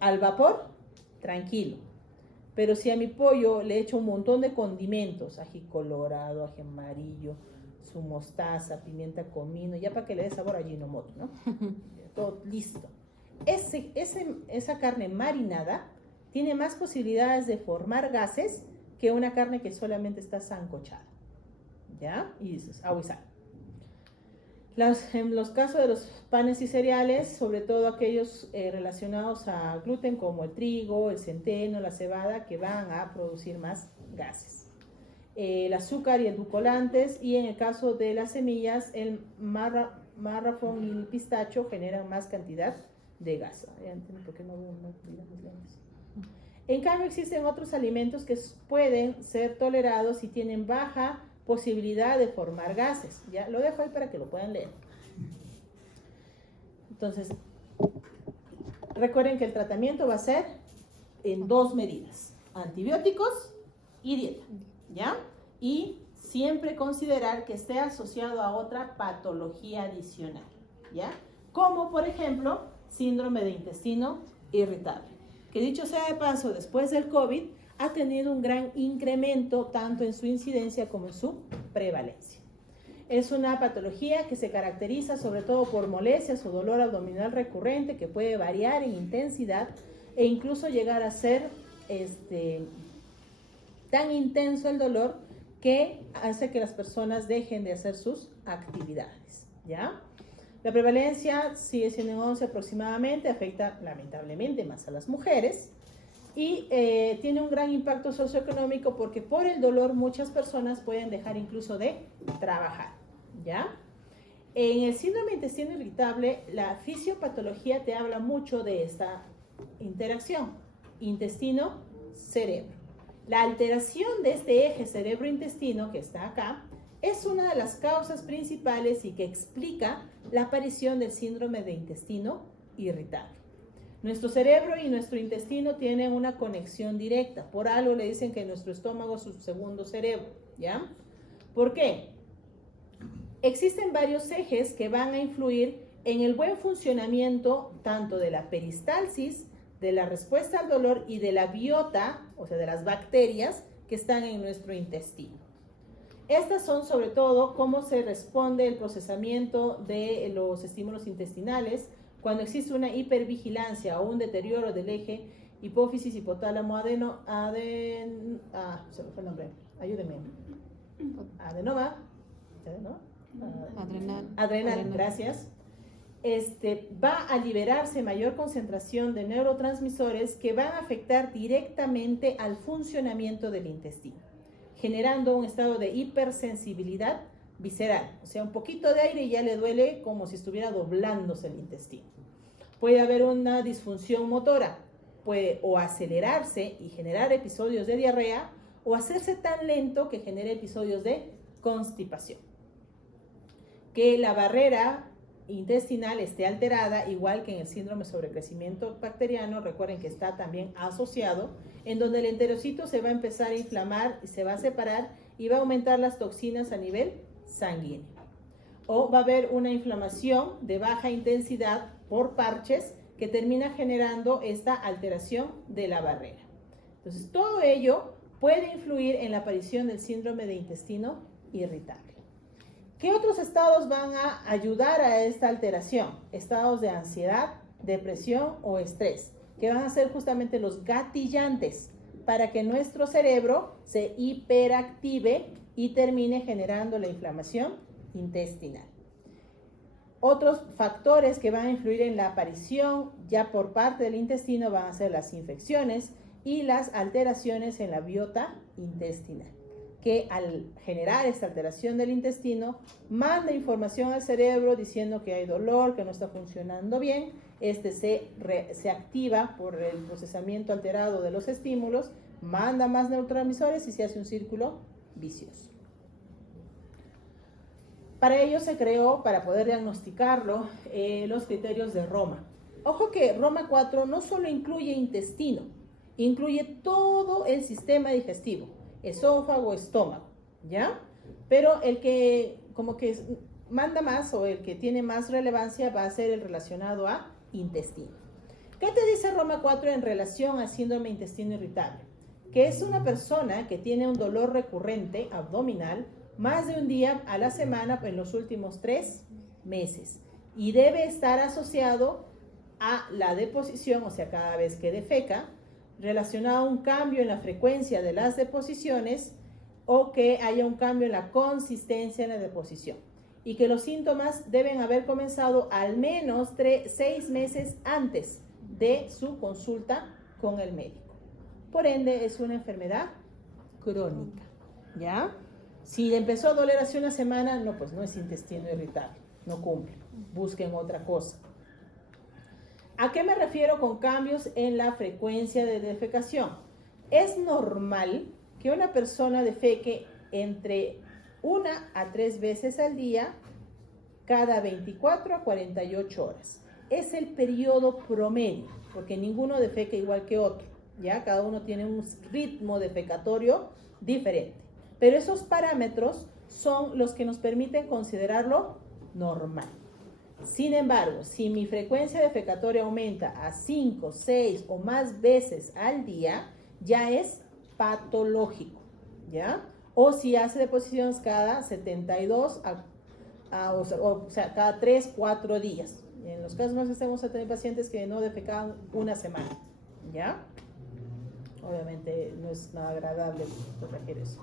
al vapor, tranquilo. Pero si a mi pollo le echo un montón de condimentos, ají colorado, ají amarillo, su mostaza, pimienta comino, ya para que le dé sabor a Ajinomoto, ¿no? Todo listo. Esa carne marinada tiene más posibilidades de formar gases que una carne que solamente está sancochada, ¿ya? Y dices, agua y sal. En los casos de los panes y cereales, sobre todo aquellos relacionados a gluten como el trigo, el centeno, la cebada, que van a producir más gases. El azúcar y edulcorantes, y en el caso de las semillas, el marrafón y el pistacho generan más cantidad de gas. ¿Por qué no veo mis lentes? En cambio, existen otros alimentos que pueden ser tolerados y tienen baja posibilidad de formar gases. Ya lo dejo ahí para que lo puedan leer. Entonces, recuerden que el tratamiento va a ser en 2 medidas: antibióticos y dieta, ¿ya? Y siempre considerar que esté asociado a otra patología adicional, ¿ya? Como por ejemplo, síndrome de intestino irritable, que dicho sea de paso, después del COVID ha tenido un gran incremento tanto en su incidencia como en su prevalencia. Es una patología que se caracteriza sobre todo por molestias o dolor abdominal recurrente que puede variar en intensidad e incluso llegar a ser tan intenso el dolor que hace que las personas dejen de hacer sus actividades, ¿ya? La prevalencia sigue siendo en 11 aproximadamente, afecta lamentablemente más a las mujeres y tiene un gran impacto socioeconómico porque por el dolor muchas personas pueden dejar incluso de trabajar, ¿ya? En el síndrome de intestino irritable, la fisiopatología te habla mucho de esta interacción, intestino-cerebro. La alteración de este eje cerebro-intestino que está acá es una de las causas principales y que explica la aparición del síndrome de intestino irritable. Nuestro cerebro y nuestro intestino tienen una conexión directa. Por algo le dicen que nuestro estómago es su segundo cerebro, ¿ya? ¿Por qué? Existen varios ejes que van a influir en el buen funcionamiento tanto de la peristalsis, de la respuesta al dolor y de la biota, o sea, de las bacterias que están en nuestro intestino. Estas son sobre todo cómo se responde el procesamiento de los estímulos intestinales cuando existe una hipervigilancia o un deterioro del eje hipófisis, hipotálamo, se me fue el nombre, ayúdenme. Adrenal, gracias. Va a liberarse mayor concentración de neurotransmisores que van a afectar directamente al funcionamiento del intestino, generando un estado de hipersensibilidad visceral, o sea, un poquito de aire y ya le duele como si estuviera doblándose el intestino. Puede haber una disfunción motora, puede o acelerarse y generar episodios de diarrea o hacerse tan lento que genere episodios de constipación. Que la barrera intestinal esté alterada, igual que en el síndrome de sobrecrecimiento bacteriano, recuerden que está también asociado, en donde el enterocito se va a empezar a inflamar y se va a separar y va a aumentar las toxinas a nivel sanguíneo. O va a haber una inflamación de baja intensidad por parches que termina generando esta alteración de la barrera. Entonces, todo ello puede influir en la aparición del síndrome de intestino irritable. ¿Qué otros estados van a ayudar a esta alteración? Estados de ansiedad, depresión o estrés, que van a ser justamente los gatillantes para que nuestro cerebro se hiperactive y termine generando la inflamación intestinal. Otros factores que van a influir en la aparición ya por parte del intestino van a ser las infecciones y las alteraciones en la biota intestinal, que al generar esta alteración del intestino, manda información al cerebro diciendo que hay dolor, que no está funcionando bien. Se activa por el procesamiento alterado de los estímulos, manda más neurotransmisores y se hace un círculo vicioso. Para ello se creó, para poder diagnosticarlo, los criterios de Roma. Ojo que Roma 4 no solo incluye intestino, incluye todo el sistema digestivo, esófago, estómago, ¿ya? Pero el que como que manda más o el que tiene más relevancia va a ser el relacionado a intestino. ¿Qué te dice Roma 4 en relación al síndrome de intestino irritable? Que es una persona que tiene un dolor recurrente abdominal más de un día a la semana en los últimos 3 meses y debe estar asociado a la deposición, o sea, cada vez que defeca, relacionado a un cambio en la frecuencia de las deposiciones o que haya un cambio en la consistencia en la deposición y que los síntomas deben haber comenzado al menos 6 meses antes de su consulta con el médico. Por ende, es una enfermedad crónica, ¿ya? Si le empezó a doler hace una semana, no, pues no es intestino irritable, no cumple, busquen otra cosa. ¿A qué me refiero con cambios en la frecuencia de defecación? Es normal que una persona defeque entre 1 a 3 veces al día cada 24 a 48 horas. Es el periodo promedio, porque ninguno defeca igual que otro, ¿ya? Cada uno tiene un ritmo defecatorio diferente. Pero esos parámetros son los que nos permiten considerarlo normal. Sin embargo, si mi frecuencia defecatoria aumenta a 5, 6 o más veces al día, ya es patológico, ¿ya? O si hace deposiciones cada 72, o sea, cada 3, 4 días. En los casos más extremos, tenemos pacientes que no defecaban una semana, ¿ya? Obviamente no es nada agradable corregir eso.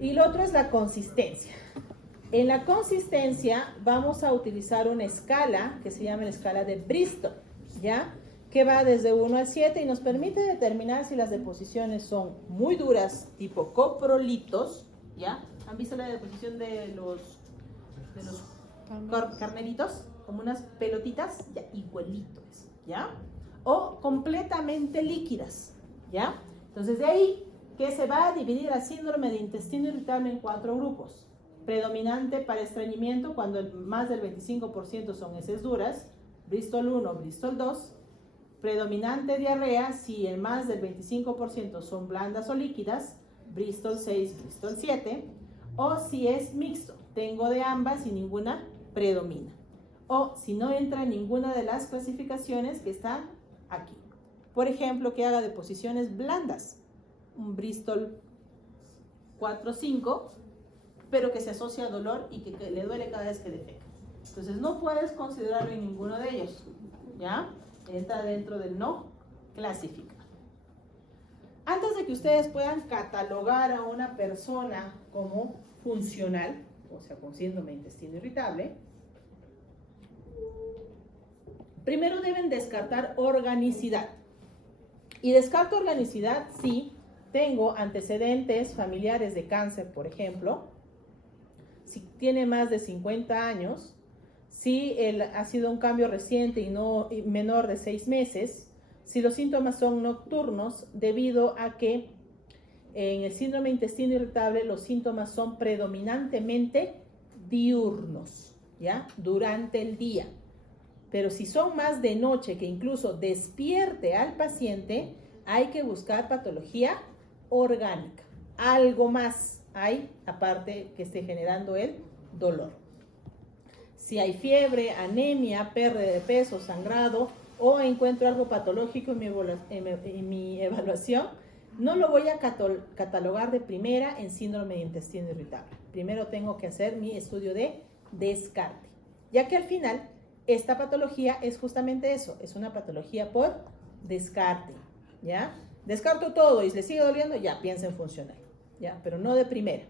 Y lo otro es la consistencia. En la consistencia vamos a utilizar una escala que se llama la escala de Bristol, ¿ya? Que va desde 1 al 7 y nos permite determinar si las deposiciones son muy duras, tipo coprolitos, ¿ya? ¿Han visto la deposición de los carneritos? Como unas pelotitas, ya, igualitos, ¿ya? O completamente líquidas, ¿ya? Entonces de ahí que se va a dividir el síndrome de intestino irritable en 4 grupos. Predominante para estreñimiento cuando más del 25% son heces duras, Bristol 1, Bristol 2. Predominante diarrea si el más del 25% son blandas o líquidas, Bristol 6, Bristol 7. O si es mixto, tengo de ambas y ninguna predomina. O si no entra en ninguna de las clasificaciones que están aquí. Por ejemplo, que haga deposiciones blandas, un Bristol 4-5, pero que se asocia a dolor y que le duele cada vez que defeca. Entonces no puedes considerarlo en ninguno de ellos, ¿ya? Entra dentro del no clasificar. Antes de que ustedes puedan catalogar a una persona como funcional, o sea, con síndrome de intestino irritable, primero deben descartar organicidad. Y descarto organicidad si tengo antecedentes familiares de cáncer, por ejemplo, si tiene más de 50 años, si ha sido un cambio reciente y menor de 6 meses, si los síntomas son nocturnos, debido a que en el síndrome de intestino irritable los síntomas son predominantemente diurnos, ¿ya? Durante el día. Pero si son más de noche, que incluso despierte al paciente, hay que buscar patología orgánica. Algo más hay, aparte que esté generando el dolor. Si hay fiebre, anemia, pérdida de peso, sangrado o encuentro algo patológico en mi evaluación, no lo voy a catalogar de primera en síndrome de intestino irritable. Primero tengo que hacer mi estudio de descarte, ya que al final esta patología es justamente eso, es una patología por descarte, ¿ya? Descarto todo y si le sigue doliendo, ya piensa en funcional, ¿ya? Pero no de primera.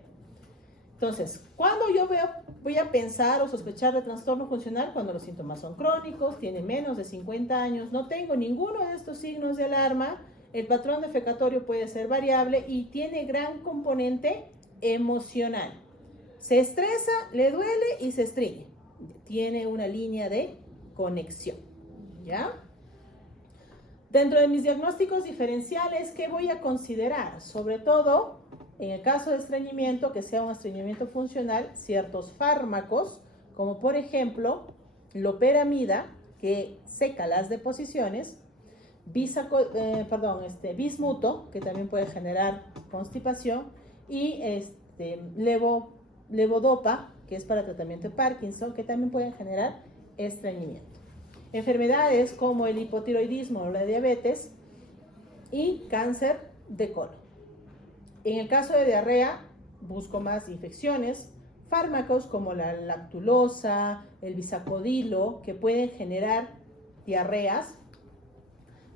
Entonces, ¿cuándo yo voy a pensar o sospechar de trastorno funcional? Cuando los síntomas son crónicos, tiene menos de 50 años, no tengo ninguno de estos signos de alarma, el patrón defecatorio puede ser variable y tiene gran componente emocional. Se estresa, le duele y se estreñe. Tiene una línea de conexión, ¿ya? Dentro de mis diagnósticos diferenciales, ¿qué voy a considerar? Sobre todo, en el caso de estreñimiento, que sea un estreñimiento funcional, ciertos fármacos, como por ejemplo, loperamida, que seca las deposiciones, bismuto, que también puede generar constipación, y levodopa, que es para tratamiento de Parkinson, que también pueden generar estreñimiento. Enfermedades como el hipotiroidismo o la diabetes y cáncer de colon. En el caso de diarrea, busco más infecciones, fármacos como la lactulosa, el bisacodilo, que pueden generar diarreas,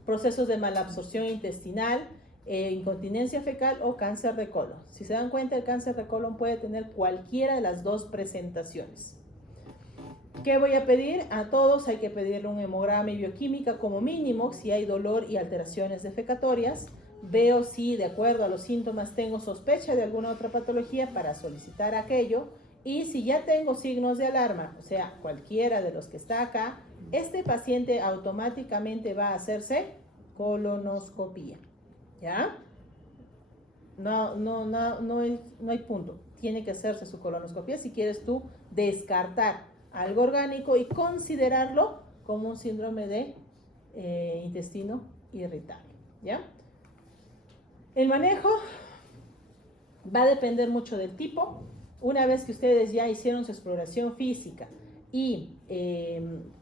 procesos de malabsorción intestinal, incontinencia fecal o cáncer de colon. Si se dan cuenta, el cáncer de colon puede tener cualquiera de las dos presentaciones. ¿Qué voy a pedir? A todos hay que pedirle un hemograma y bioquímica como mínimo si hay dolor y alteraciones defecatorias. Veo si de acuerdo a los síntomas tengo sospecha de alguna otra patología para solicitar aquello. Y si ya tengo signos de alarma, o sea, cualquiera de los que está acá, este paciente automáticamente va a hacerse colonoscopía. ¿Ya? No hay punto. Tiene que hacerse su colonoscopía si quieres tú descartar algo orgánico y considerarlo como un síndrome de intestino irritable. ¿Ya? El manejo va a depender mucho del tipo. Una vez que ustedes ya hicieron su exploración física y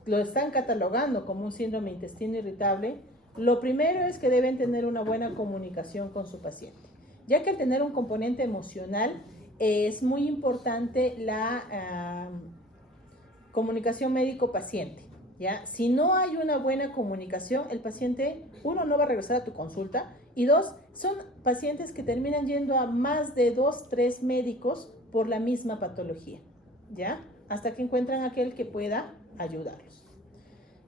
lo están catalogando como un síndrome de intestino irritable, lo primero es que deben tener una buena comunicación con su paciente, ya que al tener un componente emocional es muy importante la comunicación médico-paciente, ¿ya? Si no hay una buena comunicación, el paciente, uno, no va a regresar a tu consulta, y dos, son pacientes que terminan yendo a más de 2, 3 médicos por la misma patología. ¿ya? Hasta que encuentran aquel que pueda ayudarlos.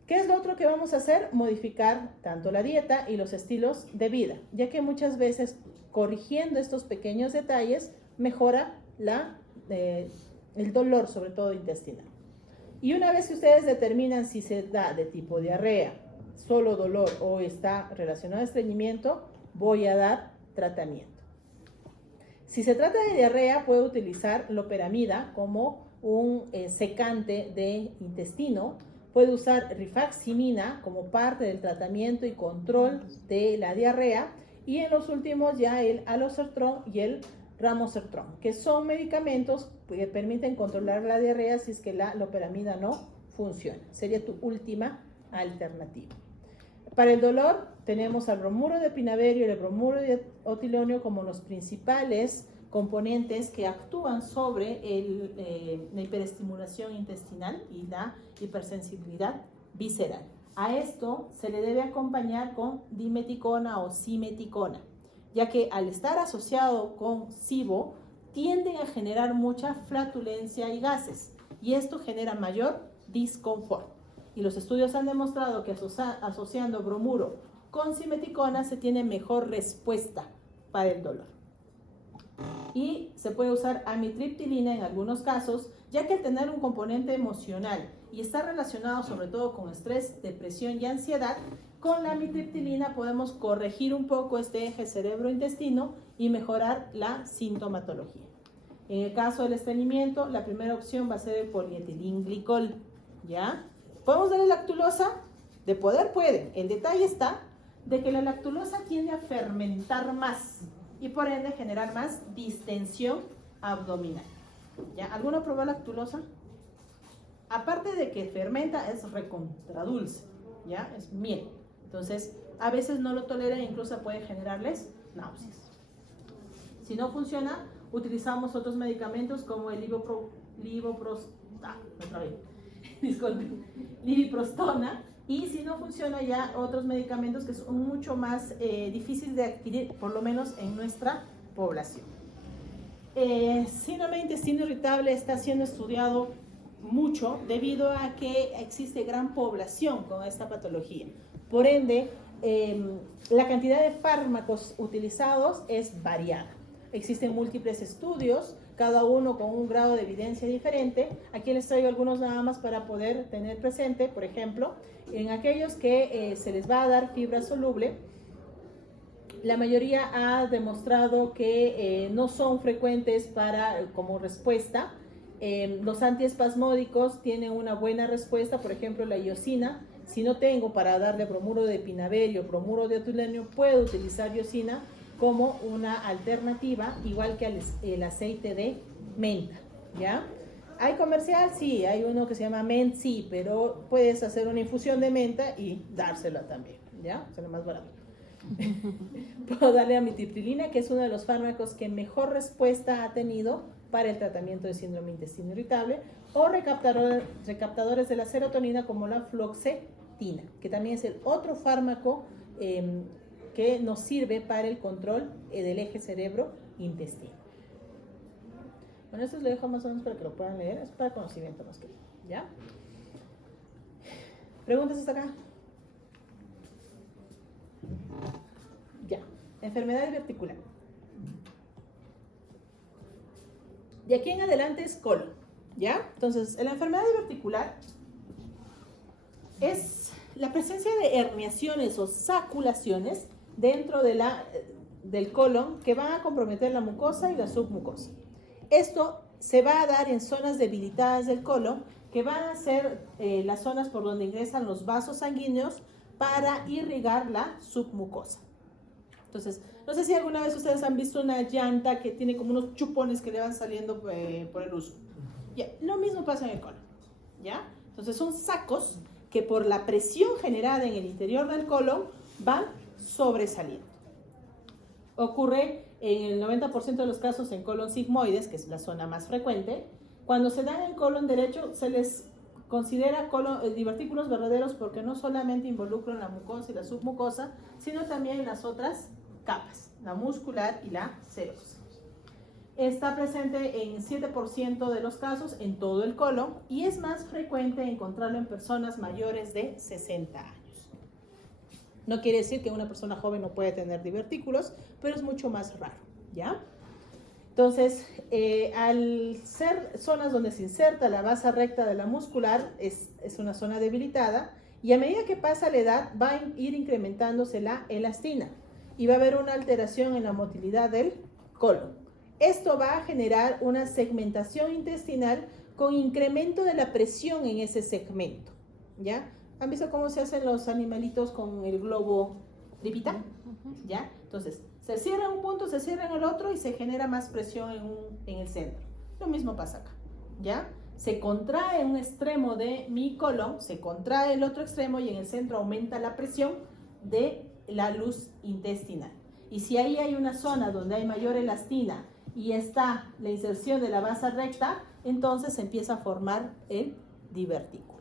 ¿Qué es lo otro que vamos a hacer? Modificar tanto la dieta y los estilos de vida, ya que muchas veces corrigiendo estos pequeños detalles mejora el dolor, sobre todo intestinal. Y una vez que ustedes determinan si se da de tipo diarrea, solo dolor o está relacionado a estreñimiento, voy a dar tratamiento. Si se trata de diarrea, puedo utilizar loperamida como un secante de intestino. Puedo usar rifaximina como parte del tratamiento y control de la diarrea. Y en los últimos ya el alosertrón y el ramosertrón, que son medicamentos que permiten controlar la diarrea si es que la loperamida no funciona. Sería tu última alternativa. Para el dolor tenemos al bromuro de pinaverio y el bromuro de otilonio como los principales componentes que actúan sobre la hiperestimulación intestinal y la hipersensibilidad visceral. A esto se le debe acompañar con dimeticona o simeticona, ya que al estar asociado con SIBO tienden a generar mucha flatulencia y gases, y esto genera mayor disconfort. Y los estudios han demostrado que asociando bromuro con simeticona se tiene mejor respuesta para el dolor. Y se puede usar amitriptilina en algunos casos, ya que al tener un componente emocional y está relacionado sobre todo con estrés, depresión y ansiedad, con la amitriptilina podemos corregir un poco este eje cerebro-intestino y mejorar la sintomatología. En el caso del estreñimiento, la primera opción va a ser el polietilenglicol, ¿ya? ¿Podemos darle lactulosa? De poder pueden. El detalle está de que la lactulosa tiende a fermentar más y por ende generar más distensión abdominal. ¿Ya? ¿Alguno probó lactulosa? Aparte de que fermenta, es recontradulce, ¿ya? Es miel. Entonces, a veces no lo toleran e incluso puede generarles náuseas. Si no funciona, utilizamos otros medicamentos como el libiprostona, y si no funciona ya otros medicamentos que son mucho más difíciles de adquirir, por lo menos en nuestra población. Síndrome de intestino irritable está siendo estudiado mucho debido a que existe gran población con esta patología. Por ende, la cantidad de fármacos utilizados es variada. Existen múltiples estudios, cada uno con un grado de evidencia diferente. Aquí les traigo algunos nada más para poder tener presente. Por ejemplo, en aquellos que se les va a dar fibra soluble, la mayoría ha demostrado que no son frecuentes como respuesta. Los antiespasmódicos tienen una buena respuesta, por ejemplo la iosina. Si no tengo para darle bromuro de pinaverio, bromuro de otilonio, puedo utilizar iosina como una alternativa, igual que el aceite de menta, ¿ya? ¿Hay comercial? Sí, hay uno que se llama Ment, sí, pero puedes hacer una infusión de menta y dársela también, ¿ya? Es lo más barato. Puedo darle amitriptilina, que es uno de los fármacos que mejor respuesta ha tenido para el tratamiento de síndrome de intestino irritable, o recaptadores de la serotonina como la fluoxetina, que también es el otro fármaco que nos sirve para el control del eje cerebro-intestino. Bueno, esto lo dejo más o menos para que lo puedan leer, es para conocimiento más que nada, ¿ya? ¿Preguntas hasta acá? Ya. Enfermedad diverticular. De aquí en adelante es colon, ¿ya? Entonces, la enfermedad diverticular es la presencia de herniaciones o saculaciones dentro del colon que van a comprometer la mucosa y la submucosa. Esto se va a dar en zonas debilitadas del colon, que van a ser las zonas por donde ingresan los vasos sanguíneos para irrigar la submucosa. Entonces, no sé si alguna vez ustedes han visto una llanta que tiene como unos chupones que le van saliendo por el uso. Ya, lo mismo pasa en el colon, ¿ya? Entonces son sacos que por la presión generada en el interior del colon van sobresaliendo. Ocurre en el 90% de los casos en colon sigmoides, que es la zona más frecuente. Cuando se da en el colon derecho, se les considera divertículos verdaderos porque no solamente involucran la mucosa y la submucosa, sino también las otras capas, la muscular y la serosa. está presente en 7% de los casos en todo el colon y es más frecuente encontrarlo en personas mayores de 60 años. No quiere decir que una persona joven no puede tener divertículos, pero es mucho más raro, ¿ya? Entonces, al ser zonas donde se inserta la base recta de la muscular, es una zona debilitada, y a medida que pasa la edad va a ir incrementándose la elastina y va a haber una alteración en la motilidad del colon. Esto va a generar una segmentación intestinal con incremento de la presión en ese segmento, ¿ya? ¿Han visto cómo se hacen los animalitos con el globo tripita? ¿Ya? Entonces, se cierra un punto, se cierra en el otro y se genera más presión en el centro. Lo mismo pasa acá, ¿ya? Se contrae un extremo de mi colon, se contrae el otro extremo y en el centro aumenta la presión de la luz intestinal. Y si ahí hay una zona donde hay mayor elastina y está la inserción de la base recta, entonces se empieza a formar el divertículo.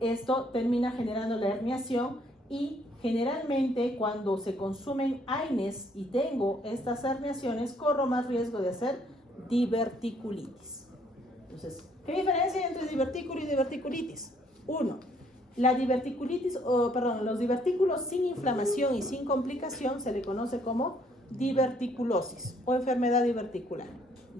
Esto termina generando la herniación y generalmente cuando se consumen AINES y tengo estas herniaciones, corro más riesgo de hacer diverticulitis. Entonces, ¿qué diferencia hay entre divertículo y diverticulitis? Uno, la diverticulitis, los divertículos sin inflamación y sin complicación se le conoce como diverticulosis o enfermedad diverticular,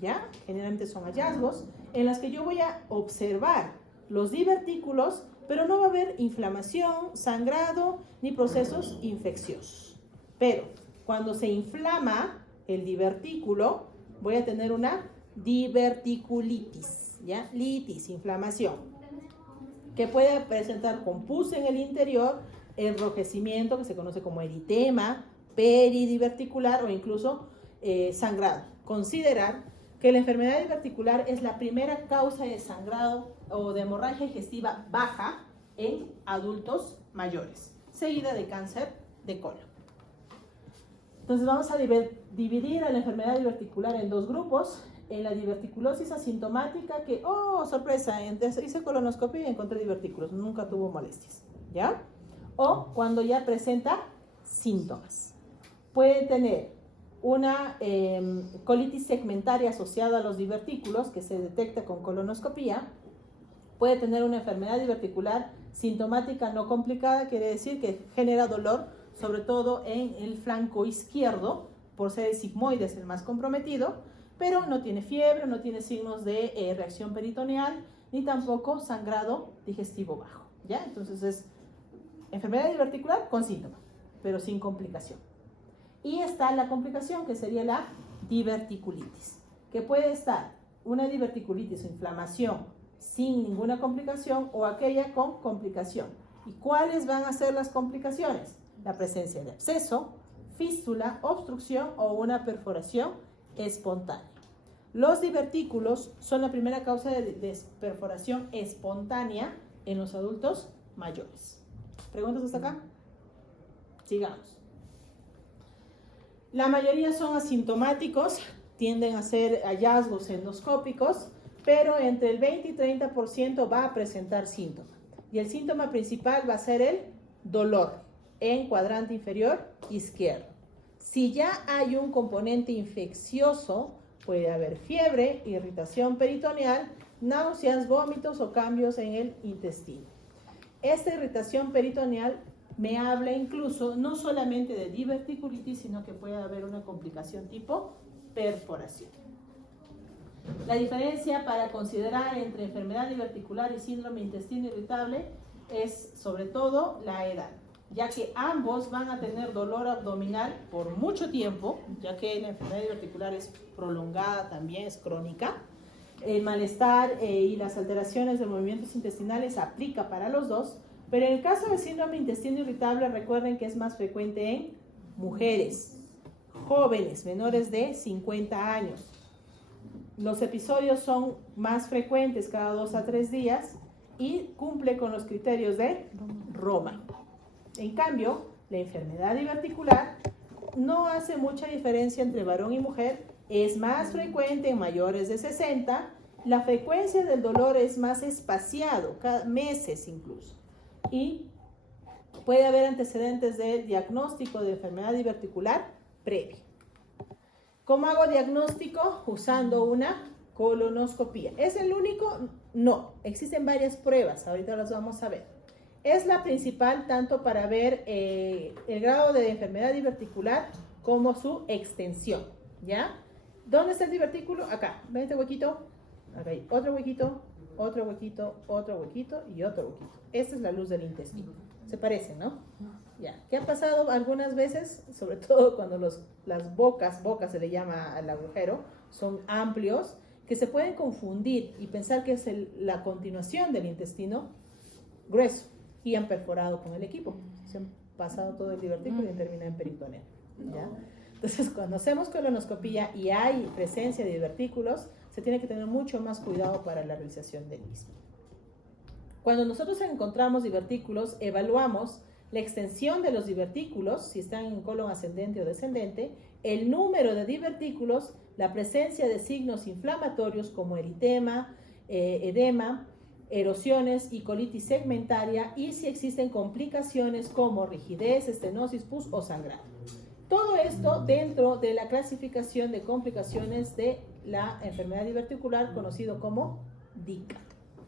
¿ya? Generalmente son hallazgos en los que yo voy a observar los divertículos, pero no va a haber inflamación, sangrado ni procesos infecciosos. Pero cuando se inflama el divertículo, voy a tener una diverticulitis, ¿ya? Litis, inflamación, que puede presentar con pus en el interior, enrojecimiento, que se conoce como eritema, peridiverticular o incluso sangrado. Considerar que la enfermedad diverticular es la primera causa de sangrado o de hemorragia digestiva baja en adultos mayores, seguida de cáncer de colon. Entonces vamos a dividir a la enfermedad diverticular en dos grupos. En la diverticulosis asintomática, que, oh, sorpresa, hice colonoscopia y encontré divertículos, nunca tuvo molestias, ¿ya? O cuando ya presenta síntomas. Puede tener una colitis segmentaria asociada a los divertículos, que se detecta con colonoscopía. Puede tener una enfermedad diverticular sintomática no complicada, quiere decir que genera dolor, sobre todo en el flanco izquierdo, por ser el sigmoides el más comprometido, pero no tiene fiebre, no tiene signos de reacción peritoneal, ni tampoco sangrado digestivo bajo, ¿ya? Entonces es enfermedad diverticular con síntoma, pero sin complicación. Y está la complicación, que sería la diverticulitis, que puede estar una diverticulitis o inflamación sin ninguna complicación o aquella con complicación. ¿Y cuáles van a ser las complicaciones? La presencia de absceso, fístula, obstrucción o una perforación espontánea. Los divertículos son la primera causa de perforación espontánea en los adultos mayores. ¿Preguntas hasta acá? Sigamos. La mayoría son asintomáticos, tienden a ser hallazgos endoscópicos, pero entre el 20 y 30% va a presentar síntomas. Y el síntoma principal va a ser el dolor en cuadrante inferior izquierdo. Si ya hay un componente infeccioso, puede haber fiebre, irritación peritoneal, náuseas, vómitos o cambios en el intestino. Esta irritación peritoneal me habla incluso no solamente de diverticulitis, sino que puede haber una complicación tipo perforación. La diferencia para considerar entre enfermedad diverticular y síndrome de intestino irritable es sobre todo la edad, ya que ambos van a tener dolor abdominal por mucho tiempo, ya que la enfermedad diverticular es prolongada, también es crónica. El malestar y las alteraciones de movimientos intestinales aplica para los dos, pero en el caso del síndrome de intestino irritable, recuerden que es más frecuente en mujeres, jóvenes, menores de 50 años. Los episodios son más frecuentes cada 2 a 3 días y cumple con los criterios de Roma. En cambio, la enfermedad diverticular no hace mucha diferencia entre varón y mujer, es más frecuente en mayores de 60, la frecuencia del dolor es más espaciado, cada meses incluso, y puede haber antecedentes de diagnóstico de enfermedad diverticular previo. ¿Cómo hago diagnóstico? Usando una colonoscopía. ¿Es el único? No, existen varias pruebas, ahorita las vamos a ver. Es la principal tanto para ver el grado de enfermedad diverticular como su extensión, ¿ya? ¿Dónde está el divertículo? Acá, ¿ven este huequito? Acá hay otro huequito, otro huequito, otro huequito y otro huequito. Esta es la luz del intestino. Se parecen, ¿no? Ya. ¿Qué ha pasado algunas veces? Sobre todo cuando las bocas se le llama al agujero, son amplios, que se pueden confundir y pensar que es la continuación del intestino grueso y han perforado con el equipo. Se han pasado todo el divertículo y termina en peritoneo, ¿ya? Entonces, cuando hacemos colonoscopía y hay presencia de divertículos, se tiene que tener mucho más cuidado para la realización del mismo. Cuando nosotros encontramos divertículos, evaluamos la extensión de los divertículos, si están en colon ascendente o descendente, el número de divertículos, la presencia de signos inflamatorios como eritema, edema, erosiones y colitis segmentaria, y si existen complicaciones como rigidez, estenosis, pus o sangrado. Todo esto dentro de la clasificación de complicaciones de la enfermedad diverticular conocido como DICA,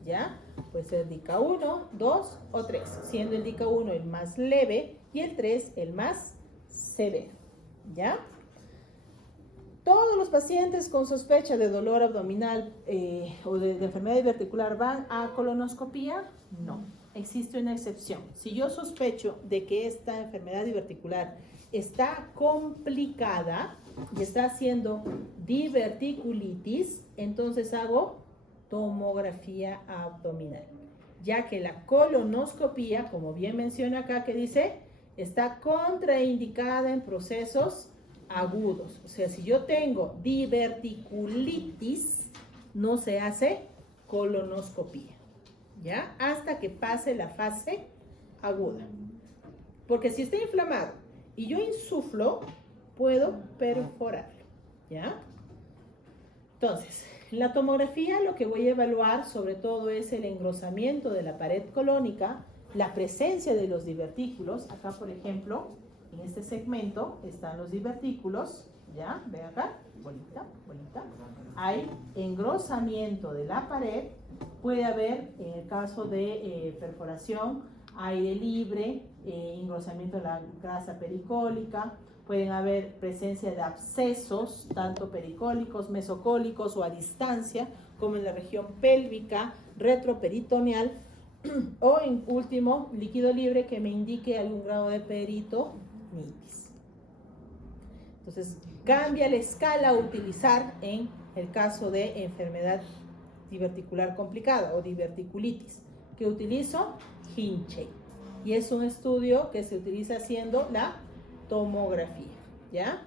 ¿ya? Puede ser DICA 1, 2 o 3, siendo el DICA 1 el más leve y el 3 el más severo, ¿ya? ¿Todos los pacientes con sospecha de dolor abdominal o de enfermedad diverticular van a colonoscopía? No, existe una excepción. Si yo sospecho de que esta enfermedad diverticular está complicada y está haciendo diverticulitis, entonces hago tomografía abdominal, ya que la colonoscopía, como bien menciona acá, que dice, está contraindicada en procesos agudos. O sea, si yo tengo diverticulitis, no se hace colonoscopía, ¿ya? Hasta que pase la fase aguda. Porque si está inflamado y yo insuflo, puedo perforarlo, ¿ya? Entonces, la tomografía lo que voy a evaluar sobre todo es el engrosamiento de la pared colónica, la presencia de los divertículos. Acá, por ejemplo, en este segmento están los divertículos, ¿ya? Ven acá, bolita, bolita. Hay engrosamiento de la pared, puede haber, en el caso de perforación, aire libre, engrosamiento de la grasa pericólica, pueden haber presencia de abscesos, tanto pericólicos, mesocólicos o a distancia, como en la región pélvica, retroperitoneal, o en último, líquido libre que me indique algún grado de peritonitis. Entonces, cambia la escala a utilizar en el caso de enfermedad diverticular complicada o diverticulitis, que utilizo Hinchey. Y es un estudio que se utiliza haciendo la tomografía, ¿ya?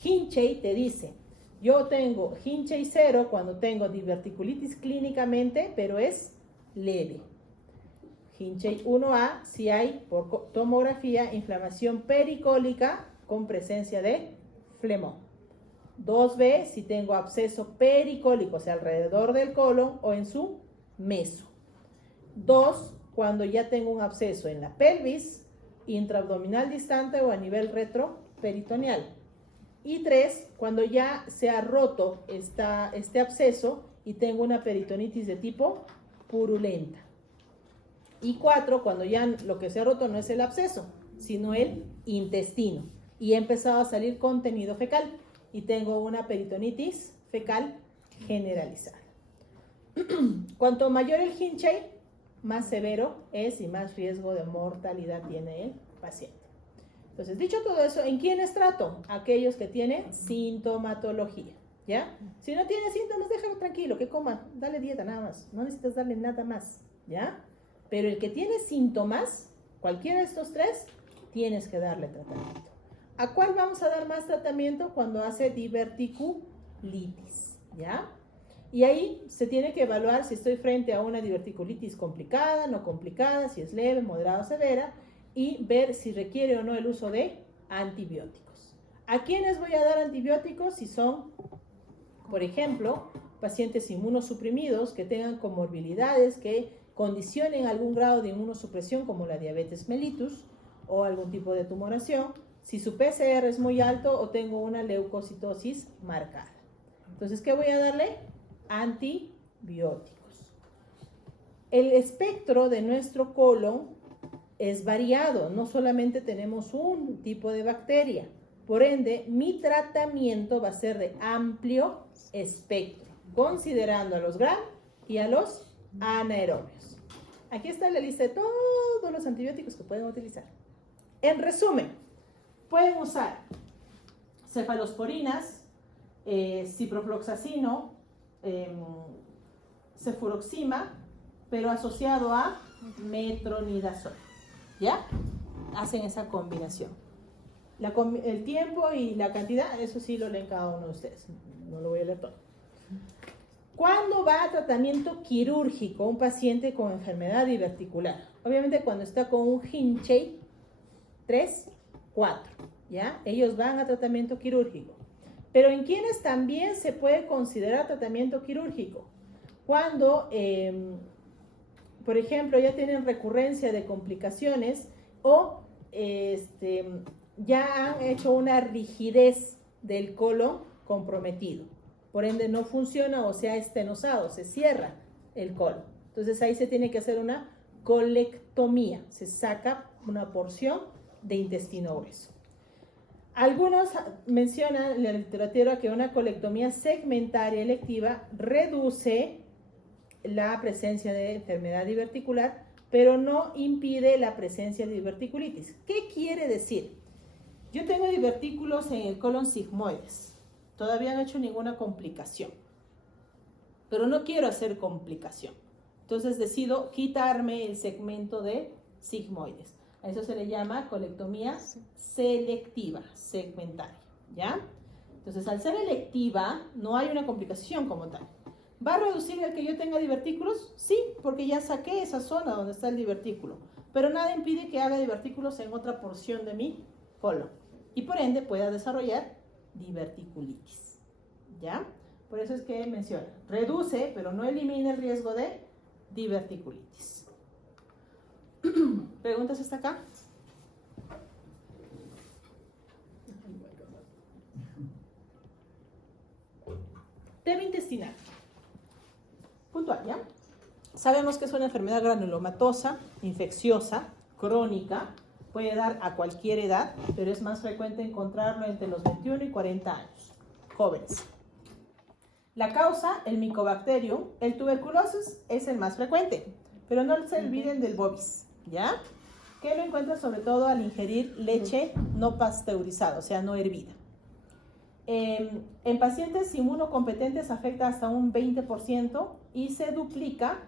Hinchey te dice, yo tengo Hinchey 0 cuando tengo diverticulitis clínicamente, pero es leve. Hinchey 1A si hay por tomografía inflamación pericólica con presencia de flemón. 2B si tengo absceso pericólico, o sea, alrededor del colon o en su meso. 2 cuando ya tengo un absceso en la pelvis, intraabdominal distante o a nivel retroperitoneal. Y 3, cuando ya se ha roto este absceso y tengo una peritonitis de tipo purulenta. Y 4, cuando ya lo que se ha roto no es el absceso, sino el intestino. Y ha empezado a salir contenido fecal y tengo una peritonitis fecal generalizada. Cuanto mayor el Hinchey, más severo es y más riesgo de mortalidad tiene el paciente. Entonces, dicho todo eso, ¿en quiénes trato? Aquellos que tienen sintomatología, ¿ya? Si no tiene síntomas, déjalo tranquilo, que coma, dale dieta nada más, no necesitas darle nada más, ¿ya? Pero el que tiene síntomas, cualquiera de estos tres, tienes que darle tratamiento. ¿A cuál vamos a dar más tratamiento? Cuando hace diverticulitis, ¿ya? Y ahí se tiene que evaluar si estoy frente a una diverticulitis complicada, no complicada, si es leve, moderada o severa, y ver si requiere o no el uso de antibióticos. ¿A quiénes voy a dar antibióticos? Si son, por ejemplo, pacientes inmunosuprimidos que tengan comorbilidades que condicionen algún grado de inmunosupresión como la diabetes mellitus o algún tipo de tumoración, si su PCR es muy alto o tengo una leucocitosis marcada. Entonces, ¿qué voy a darle? Antibióticos. El espectro de nuestro colon es variado, no solamente tenemos un tipo de bacteria. Por ende, mi tratamiento va a ser de amplio espectro, considerando a los gram y a los anaerobios. Aquí está la lista de todos los antibióticos que pueden utilizar. En resumen, pueden usar cefalosporinas, ciprofloxacino, cefuroxima, pero asociado a metronidazol. ¿Ya? Hacen esa combinación. El tiempo y la cantidad, eso sí lo leen cada uno de ustedes. No lo voy a leer todo. ¿Cuándo va a tratamiento quirúrgico un paciente con enfermedad diverticular? Obviamente cuando está con un Hinchey 3, 4, ¿ya? Ellos van a tratamiento quirúrgico. Pero en quienes también se puede considerar tratamiento quirúrgico. Cuando, por ejemplo, ya tienen recurrencia de complicaciones o ya han hecho una rigidez del colon comprometido. Por ende no funciona o se ha estenosado, se cierra el colon. Entonces ahí se tiene que hacer una colectomía, se saca una porción de intestino grueso. Algunos mencionan en la literatura que una colectomía segmentaria electiva reduce la presencia de enfermedad diverticular, pero no impide la presencia de diverticulitis. ¿Qué quiere decir? Yo tengo divertículos en el colon sigmoides. Todavía no he hecho ninguna complicación, pero no quiero hacer complicación. Entonces decido quitarme el segmento de sigmoides. A eso se le llama colectomía selectiva, segmentaria, ¿ya? Entonces, al ser electiva, no hay una complicación como tal. ¿Va a reducir el que yo tenga divertículos? Sí, porque ya saqué esa zona donde está el divertículo, pero nada impide que haga divertículos en otra porción de mi colon y por ende pueda desarrollar diverticulitis, ¿ya? Por eso es que menciona, reduce, pero no elimina el riesgo de diverticulitis. ¿Preguntas hasta acá? Tema intestinal. Puntual, ¿ya? Sabemos que es una enfermedad granulomatosa, infecciosa, crónica, puede dar a cualquier edad, pero es más frecuente encontrarlo entre los 21 y 40 años, jóvenes. La causa, el Mycobacterium, el tuberculosis es el más frecuente, pero no se olviden del bovis, ¿ya? Que lo encuentra sobre todo al ingerir leche no pasteurizada, o sea, no hervida. En pacientes inmunocompetentes afecta hasta un 20% y se duplica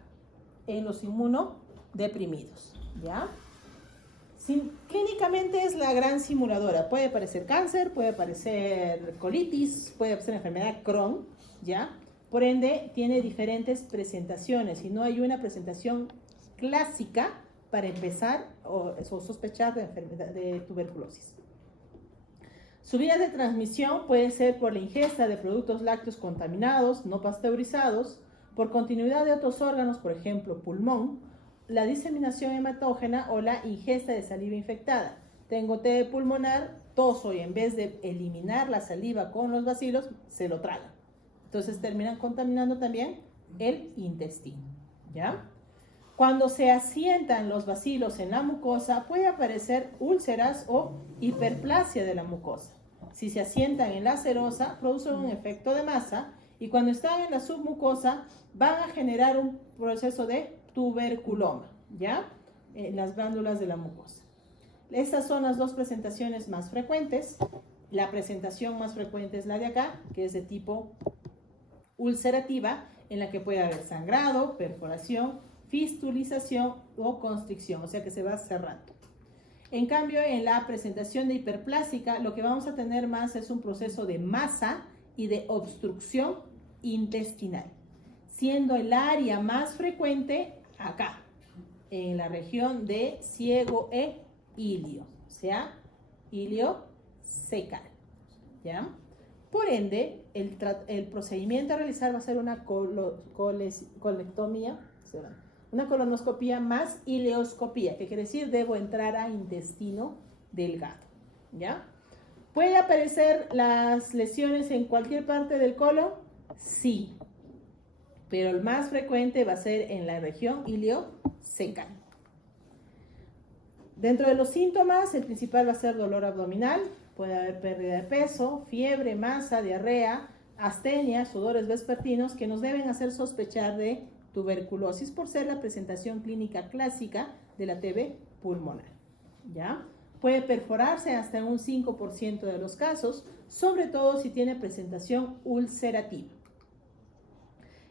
en los inmunodeprimidos, ¿ya? Clínicamente es la gran simuladora. Puede parecer cáncer, puede parecer colitis, puede ser enfermedad Crohn, ¿ya? Por ende, tiene diferentes presentaciones y no hay una presentación clásica para empezar o sospechar de enfermedad de tuberculosis. Su vía de transmisión puede ser por la ingesta de productos lácteos contaminados, no pasteurizados, por continuidad de otros órganos, por ejemplo, pulmón, la diseminación hematógena o la ingesta de saliva infectada. Tengo TB pulmonar, toso y en vez de eliminar la saliva con los bacilos, se lo tragan. Entonces terminan contaminando también el intestino, ¿ya? Cuando se asientan los bacilos en la mucosa, puede aparecer úlceras o hiperplasia de la mucosa. Si se asientan en la serosa, producen un efecto de masa y cuando están en la submucosa, van a generar un proceso de tuberculoma, ¿ya? En las glándulas de la mucosa. Estas son las dos presentaciones más frecuentes. La presentación más frecuente es la de acá, que es de tipo ulcerativa, en la que puede haber sangrado, perforación, fistulización o constricción, o sea que se va cerrando. En cambio, en la presentación de hiperplásica, lo que vamos a tener más es un proceso de masa y de obstrucción intestinal, siendo el área más frecuente acá, en la región de ciego e ilio, o sea, ilio secal, ¿ya? Por ende, el procedimiento a realizar va a ser una colectomía, una colonoscopía más ileoscopía, que quiere decir debo entrar a intestino delgado, ¿ya? ¿Puede aparecer las lesiones en cualquier parte del colon? Sí, pero el más frecuente va a ser en la región iliocecal. Dentro de los síntomas, el principal va a ser dolor abdominal, puede haber pérdida de peso, fiebre, masa, diarrea, astenia, sudores vespertinos que nos deben hacer sospechar de tuberculosis por ser la presentación clínica clásica de la TB pulmonar, ¿ya? Puede perforarse hasta en un 5% de los casos, sobre todo si tiene presentación ulcerativa.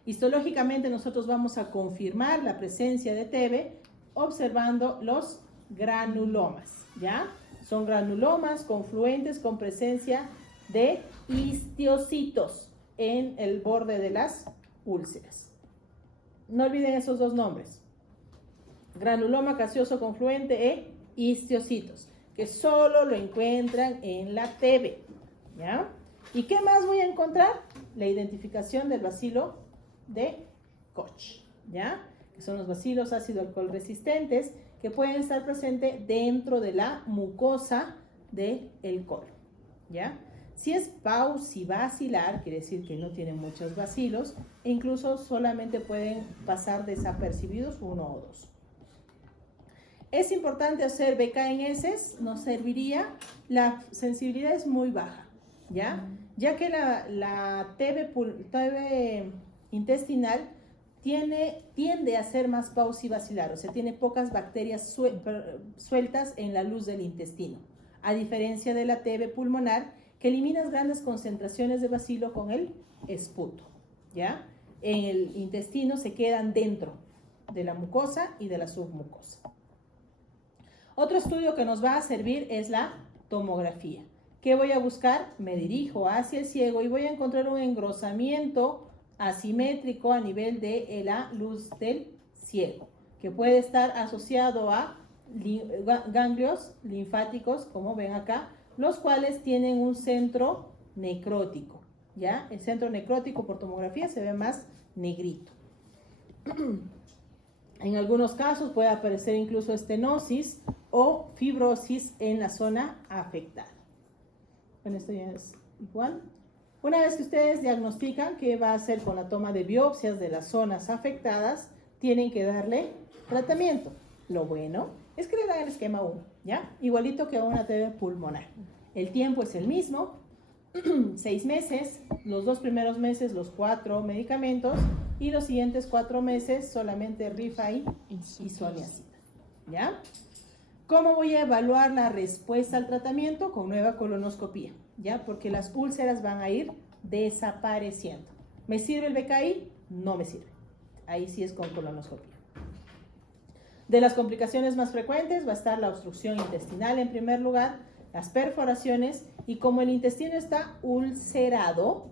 Histológicamente nosotros vamos a confirmar la presencia de TB observando los granulomas, ¿ya? Son granulomas confluentes con presencia de histiocitos en el borde de las úlceras. No olviden esos dos nombres, granuloma gaseoso confluente e histiocitos, que solo lo encuentran en la TB, ¿ya? ¿Y qué más voy a encontrar? La identificación del bacilo de Koch, ¿ya? Que son los bacilos ácido alcohol resistentes que pueden estar presentes dentro de la mucosa del colon, ¿ya? Si es paucibacilar, quiere decir que no tienen muchos bacilos e incluso solamente pueden pasar desapercibidos uno o dos. Es importante hacer BKNS, nos serviría, la sensibilidad es muy baja, ¿ya? Ya que la TB intestinal tiende a ser más paucibacilar, o sea, tiene pocas bacterias sueltas en la luz del intestino, a diferencia de la TB pulmonar, que eliminas grandes concentraciones de bacilo con el esputo, ¿ya? En el intestino se quedan dentro de la mucosa y de la submucosa. Otro estudio que nos va a servir es la tomografía. ¿Qué voy a buscar? Me dirijo hacia el ciego y voy a encontrar un engrosamiento asimétrico a nivel de la luz del ciego, que puede estar asociado a ganglios linfáticos, como ven acá, los cuales tienen un centro necrótico, ¿ya? El centro necrótico por tomografía se ve más negrito. En algunos casos puede aparecer incluso estenosis o fibrosis en la zona afectada. Bueno, esto ya es igual. Una vez que ustedes diagnostican qué va a hacer con la toma de biopsias de las zonas afectadas, tienen que darle tratamiento. Lo bueno es que le dan el esquema 1, ¿ya? Igualito que a una TB pulmonar. El tiempo es el mismo, 6 meses, los 2 primeros meses los 4 medicamentos y los siguientes 4 meses solamente rifa y isoniazida, ¿ya? ¿Cómo voy a evaluar la respuesta al tratamiento? Con nueva colonoscopía, ¿ya? Porque las úlceras van a ir desapareciendo. ¿Me sirve el BKI? No me sirve. Ahí sí es con colonoscopía. De las complicaciones más frecuentes va a estar la obstrucción intestinal en primer lugar, las perforaciones, y como el intestino está ulcerado,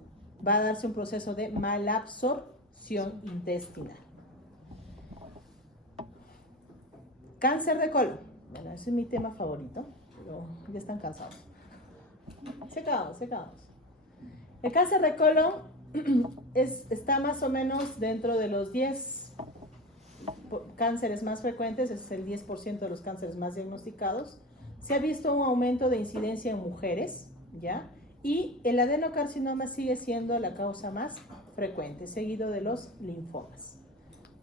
va a darse un proceso de malabsorción intestinal. Cáncer de colon. Bueno, ese es mi tema favorito, pero ya están cansados. Secados. El cáncer de colon está más o menos dentro de los 10 cánceres más frecuentes, es el 10% de los cánceres más diagnosticados. Se ha visto un aumento de incidencia en mujeres, ¿ya? Y el adenocarcinoma sigue siendo la causa más frecuente, seguido de los linfomas.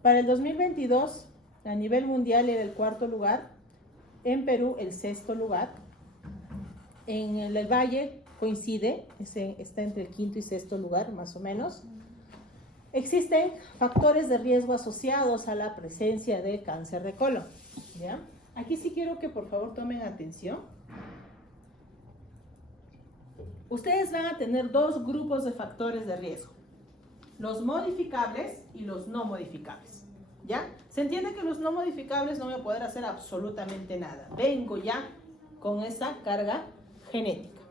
Para el 2022, a nivel mundial era el 4º lugar, en Perú el 6º lugar, en el Valle coincide, está entre el 5º y 6º lugar, más o menos. Existen factores de riesgo asociados a la presencia de cáncer de colon, ¿ya? Aquí sí quiero que por favor tomen atención. Ustedes van a tener 2 grupos de factores de riesgo, los modificables y los no modificables, ¿ya? Se entiende que los no modificables no voy a poder hacer absolutamente nada. Vengo ya con esa carga genética,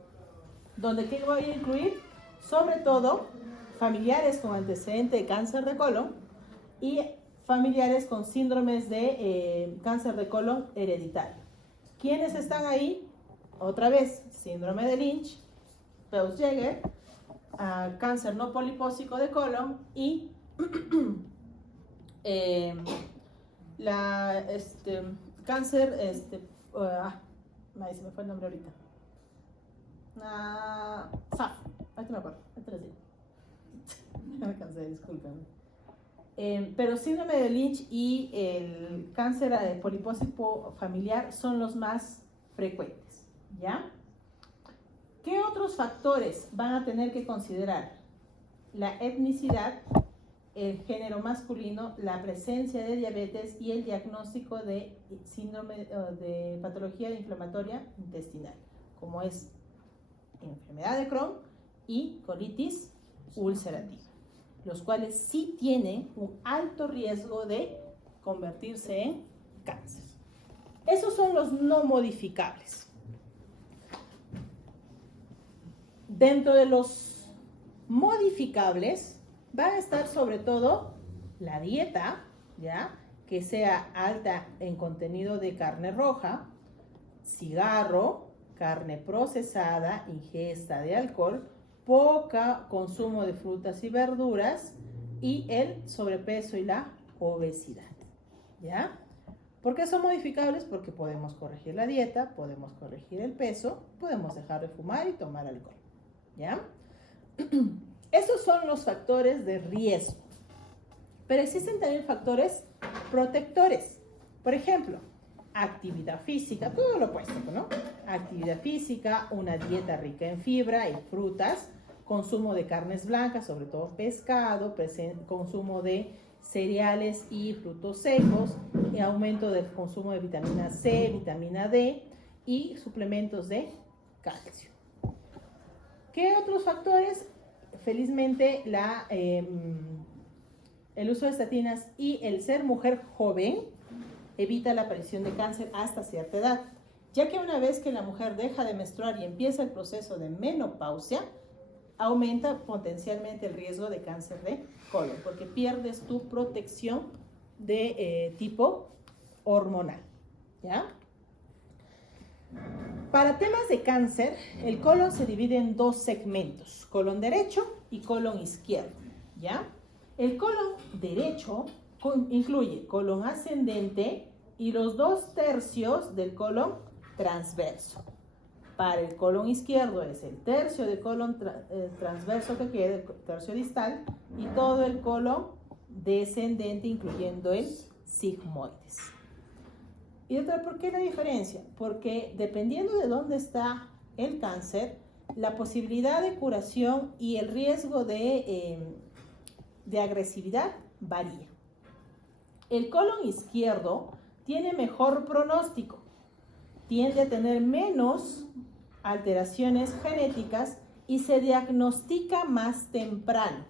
donde ¿qué voy a incluir? Sobre todo familiares con antecedente de cáncer de colon y familiares con síndromes de cáncer de colon hereditario. ¿Quiénes están ahí? Otra vez, síndrome de Lynch, Peutz-Jeghers, cáncer no polipósico de colon y cáncer, ahí se me fue el nombre ahorita, SAF, ahorita me acuerdo, ahorita les digo. Me cansé, discúlpenme. Pero síndrome de Lynch y el cáncer polipócico familiar son los más frecuentes, ¿ya? ¿Qué otros factores van a tener que considerar? La etnicidad, el género masculino, la presencia de diabetes y el diagnóstico de síndrome de patología inflamatoria intestinal, como es enfermedad de Crohn y colitis ulcerativa, los cuales sí tienen un alto riesgo de convertirse en cáncer. Esos son los no modificables. Dentro de los modificables va a estar sobre todo la dieta, ¿ya? Que sea alta en contenido de carne roja, cigarro, carne procesada, ingesta de alcohol, poca consumo de frutas y verduras y el sobrepeso y la obesidad, ¿ya? ¿Por qué son modificables? Porque podemos corregir la dieta, podemos corregir el peso, podemos dejar de fumar y tomar alcohol, ¿ya? Esos son los factores de riesgo. Pero existen también factores protectores. Por ejemplo, actividad física, todo lo opuesto, ¿no? Actividad física, una dieta rica en fibra y frutas, consumo de carnes blancas, sobre todo pescado, consumo de cereales y frutos secos, aumento del consumo de vitamina C, vitamina D y suplementos de calcio. ¿Qué otros factores? Felizmente el uso de estatinas y el ser mujer joven evita la aparición de cáncer hasta cierta edad, ya que una vez que la mujer deja de menstruar y empieza el proceso de menopausia, aumenta potencialmente el riesgo de cáncer de colon, porque pierdes tu protección de tipo hormonal, ¿ya? Para temas de cáncer, el colon se divide en dos segmentos, colon derecho y colon izquierdo, ¿ya? El colon derecho incluye colon ascendente y los 2/3 del colon transverso. Para el colon izquierdo es el tercio de colon transverso que queda, el tercio distal, y todo el colon descendente, incluyendo el sigmoides. ¿Y por qué la diferencia? Porque dependiendo de dónde está el cáncer, la posibilidad de curación y el riesgo de agresividad varía. El colon izquierdo tiene mejor pronóstico, tiende a tener menos alteraciones genéticas y se diagnostica más temprano,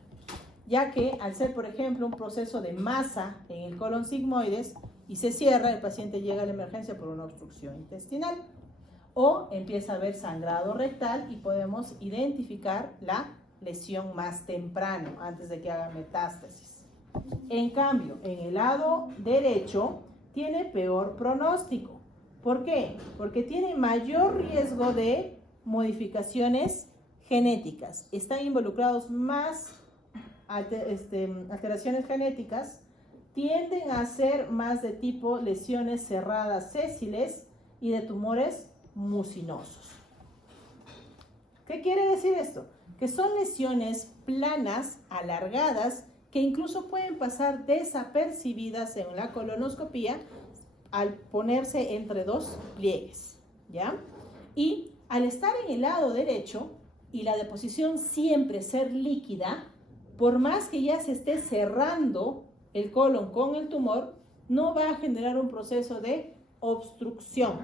ya que al ser, por ejemplo, un proceso de masa en el colon sigmoides y se cierra, el paciente llega a la emergencia por una obstrucción intestinal o empieza a haber sangrado rectal y podemos identificar la lesión más temprano, antes de que haga metástasis. En cambio, en el lado derecho tiene peor pronóstico. ¿Por qué? Porque tiene mayor riesgo de modificaciones genéticas. Están involucrados más alteraciones genéticas, tienden a ser más de tipo lesiones cerradas sésiles y de tumores mucinosos. ¿Qué quiere decir esto? Que son lesiones planas, alargadas, que incluso pueden pasar desapercibidas en la colonoscopía al ponerse entre dos pliegues, ¿ya? Y al estar en el lado derecho y la deposición siempre ser líquida, por más que ya se esté cerrando el colon con el tumor, no va a generar un proceso de obstrucción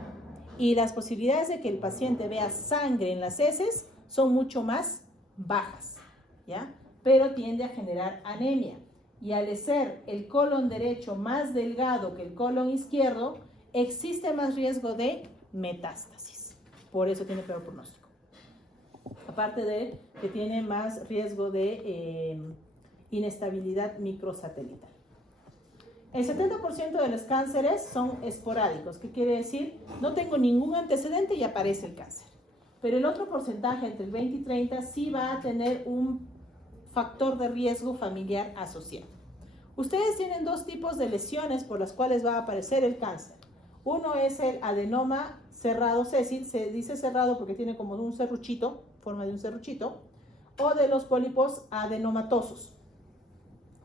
y las posibilidades de que el paciente vea sangre en las heces son mucho más bajas, ¿ya? Pero tiende a generar anemia. Y al ser el colon derecho más delgado que el colon izquierdo, existe más riesgo de metástasis. Por eso tiene peor pronóstico. Aparte de que tiene más riesgo de inestabilidad microsatelital. El 70% de los cánceres son esporádicos. ¿Qué quiere decir? No tengo ningún antecedente y aparece el cáncer. Pero el otro porcentaje, entre el 20 y 30, sí va a tener un factor de riesgo familiar asociado. Ustedes tienen dos tipos de lesiones por las cuales va a aparecer el cáncer. Uno es el adenoma cerrado sésil, se dice cerrado porque tiene como un serruchito, forma de un serruchito, o de los pólipos adenomatosos,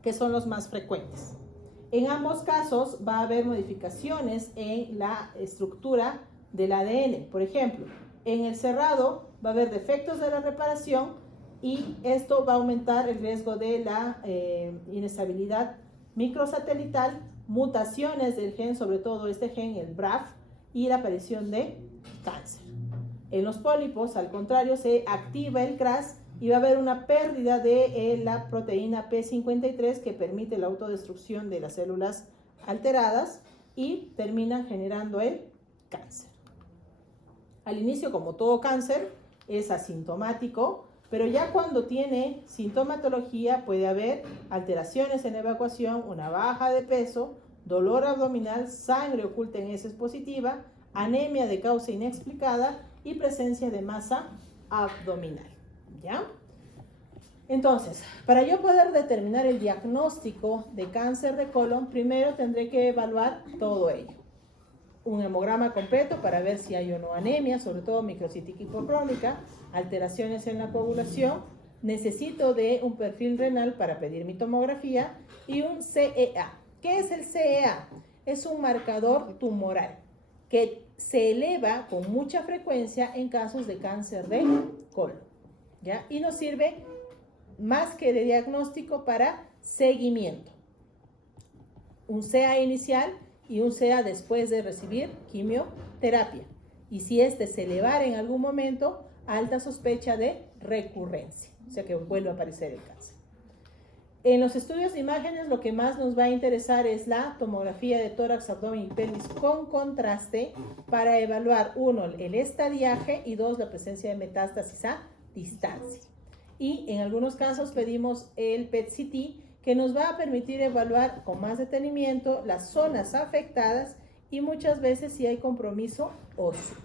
que son los más frecuentes. En ambos casos va a haber modificaciones en la estructura del ADN. Por ejemplo, en el cerrado va a haber defectos de la reparación y esto va a aumentar el riesgo de la inestabilidad microsatelital, mutaciones del gen, sobre todo este gen, el BRAF, y la aparición de cáncer. En los pólipos, al contrario, se activa el CRAS y va a haber una pérdida de la proteína P53 que permite la autodestrucción de las células alteradas y terminan generando el cáncer. Al inicio, como todo cáncer, es asintomático, pero ya cuando tiene sintomatología puede haber alteraciones en la evacuación, una baja de peso, dolor abdominal, sangre oculta en heces positiva, anemia de causa inexplicada y presencia de masa abdominal. ¿Ya? Entonces, para yo poder determinar el diagnóstico de cáncer de colon, primero tendré que evaluar todo ello. Un hemograma completo para ver si hay o no anemia, sobre todo microcítica hipocrónica, alteraciones en la coagulación. Necesito de un perfil renal para pedir mi tomografía y un CEA. ¿Qué es el CEA? Es un marcador tumoral que se eleva con mucha frecuencia en casos de cáncer de colon, ¿ya? Y nos sirve más que de diagnóstico para seguimiento. Un CEA inicial y un CEA después de recibir quimioterapia. Y si este se elevara en algún momento, alta sospecha de recurrencia, o sea que vuelve a aparecer el cáncer. En los estudios de imágenes lo que más nos va a interesar es la tomografía de tórax, abdomen y pelvis con contraste para evaluar, uno, el estadiaje y dos, la presencia de metástasis a distancia. Y en algunos casos pedimos el PET-CT que nos va a permitir evaluar con más detenimiento las zonas afectadas y muchas veces si hay compromiso óseo.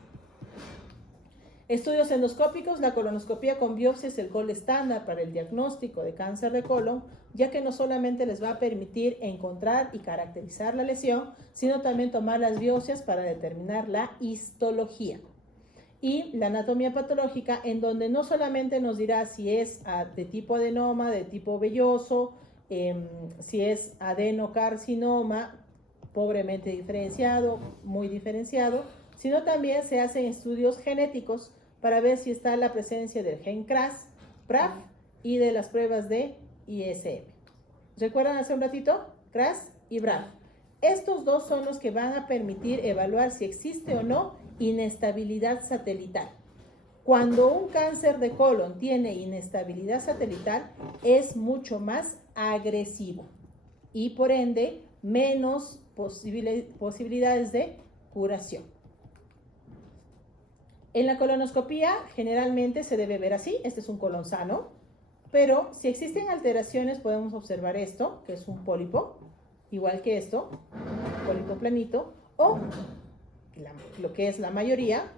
Estudios endoscópicos, la colonoscopía con biopsia es el gold estándar para el diagnóstico de cáncer de colon, ya que no solamente les va a permitir encontrar y caracterizar la lesión, sino también tomar las biopsias para determinar la histología. Y la anatomía patológica, en donde no solamente nos dirá si es de tipo adenoma, de tipo velloso, si es adenocarcinoma, pobremente diferenciado, muy diferenciado, sino también se hacen estudios genéticos para ver si está la presencia del gen CRAS, BRAF y de las pruebas de ISM. ¿Recuerdan hace un ratito? CRAS y BRAF. Estos dos son los que van a permitir evaluar si existe o no inestabilidad satelital. Cuando un cáncer de colon tiene inestabilidad satelital, es mucho más agresivo y por ende menos posibilidades de curación. En la colonoscopía generalmente se debe ver así, este es un colon sano, pero si existen alteraciones podemos observar esto, que es un pólipo, igual que esto, un pólipo planito, o lo que es la mayoría,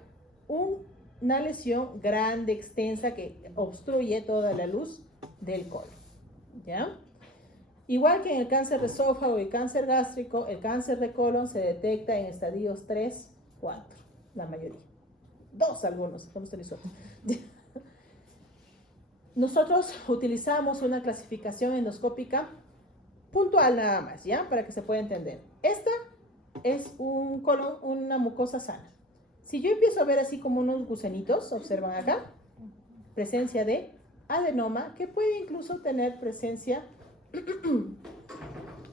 una lesión grande, extensa, que obstruye toda la luz del colon, ¿ya? Igual que en el cáncer de esófago y el cáncer gástrico, el cáncer de colon se detecta en estadios 3, 4, la mayoría. 2 algunos, vamos a tener suerte. Nosotros utilizamos una clasificación endoscópica puntual nada más, ¿ya? Para que se pueda entender. Esta es un colon, una mucosa sana. Si yo empiezo a ver así como unos gusanitos, observan acá, presencia de adenoma, que puede incluso tener presencia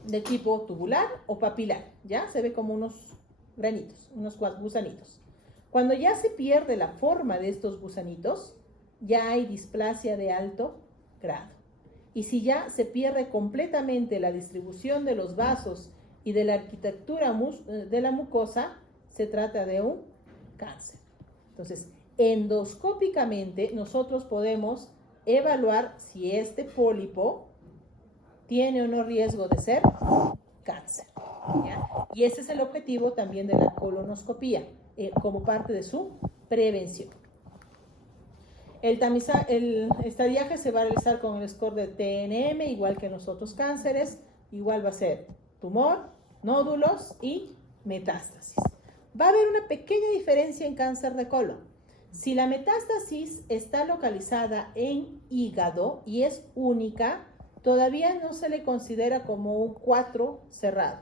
de tipo tubular o papilar, ¿ya? Se ve como unos granitos, unos gusanitos. Cuando ya se pierde la forma de estos gusanitos, ya hay displasia de alto grado. Y si ya se pierde completamente la distribución de los vasos y de la arquitectura de la mucosa, se trata de un cáncer. Entonces, endoscópicamente nosotros podemos evaluar si este pólipo tiene o no riesgo de ser cáncer, ¿ya? Y ese es el objetivo también de la colonoscopía, como parte de su prevención. El estadiaje se va a realizar con el score de TNM, igual que en los otros cánceres. Igual va a ser tumor, nódulos y metástasis. Va a haber una pequeña diferencia en cáncer de colon. Si la metástasis está localizada en hígado y es única, todavía no se le considera como un 4 cerrado,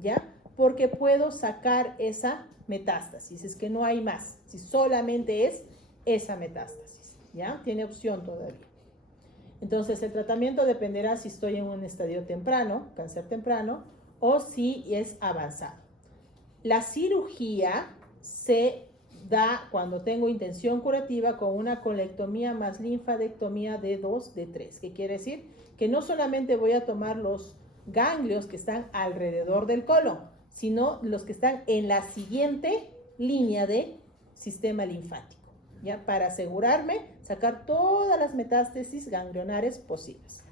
¿ya? Porque puedo sacar esa metástasis, es que no hay más, si solamente es esa metástasis, ¿ya? Tiene opción todavía. Entonces, el tratamiento dependerá si estoy en un estadio temprano, cáncer temprano, o si es avanzado. La cirugía se da cuando tengo intención curativa con una colectomía más linfadectomía de 2, de 3. ¿Qué quiere decir? Que no solamente voy a tomar los ganglios que están alrededor del colon, sino los que están en la siguiente línea de sistema linfático, ¿ya? Para asegurarme, sacar todas las metástasis ganglionares posibles.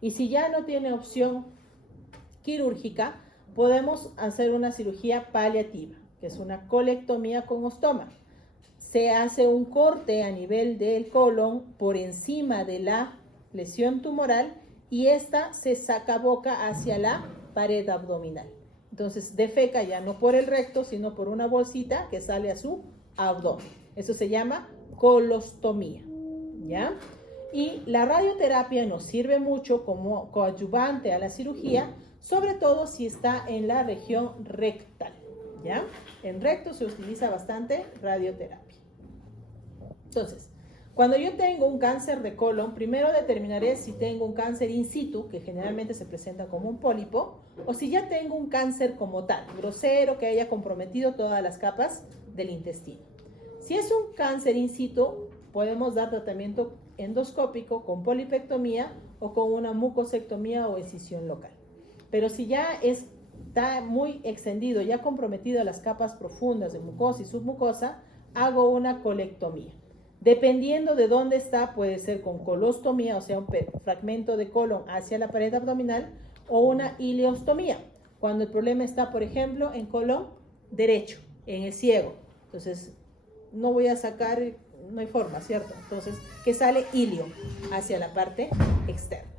Y si ya no tiene opción quirúrgica, podemos hacer una cirugía paliativa, que es una colectomía con ostoma. Se hace un corte a nivel del colon por encima de la lesión tumoral y esta se saca boca hacia la pared abdominal. Entonces defeca ya no por el recto, sino por una bolsita que sale a su abdomen. Eso se llama colostomía, ¿ya? Y la radioterapia nos sirve mucho como coadyuvante a la cirugía, sobre todo si está en la región rectal, ¿ya? En recto se utiliza bastante radioterapia. Entonces, cuando yo tengo un cáncer de colon, primero determinaré si tengo un cáncer in situ, que generalmente se presenta como un pólipo, o si ya tengo un cáncer como tal, grosero, que haya comprometido todas las capas del intestino. Si es un cáncer in situ, podemos dar tratamiento endoscópico con polipectomía o con una mucosectomía o escisión local. Pero si ya está muy extendido, ya comprometido las capas profundas de mucosa y submucosa, hago una colectomía. Dependiendo de dónde está, puede ser con colostomía, o sea, un fragmento de colon hacia la pared abdominal, o una ileostomía, cuando el problema está, por ejemplo, en colon derecho, en el ciego. Entonces, no voy a sacar, no hay forma, ¿cierto? Entonces, que sale ilio hacia la parte externa.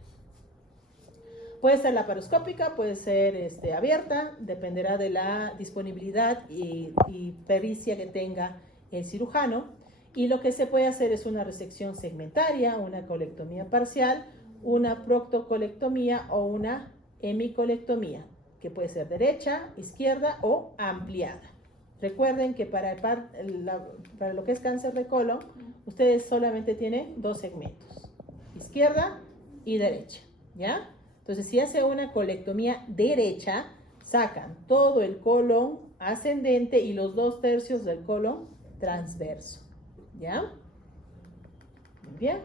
Puede ser laparoscópica, puede ser abierta, dependerá de la disponibilidad y pericia que tenga el cirujano. Y lo que se puede hacer es una resección segmentaria, una colectomía parcial, una proctocolectomía o una hemicolectomía, que puede ser derecha, izquierda o ampliada. Recuerden que para lo que es cáncer de colon, ustedes solamente tienen 2 segmentos, izquierda y derecha, ¿ya? Entonces, si hace una colectomía derecha, sacan todo el colon ascendente y los 2/3 del colon transverso, ¿ya? Muy bien.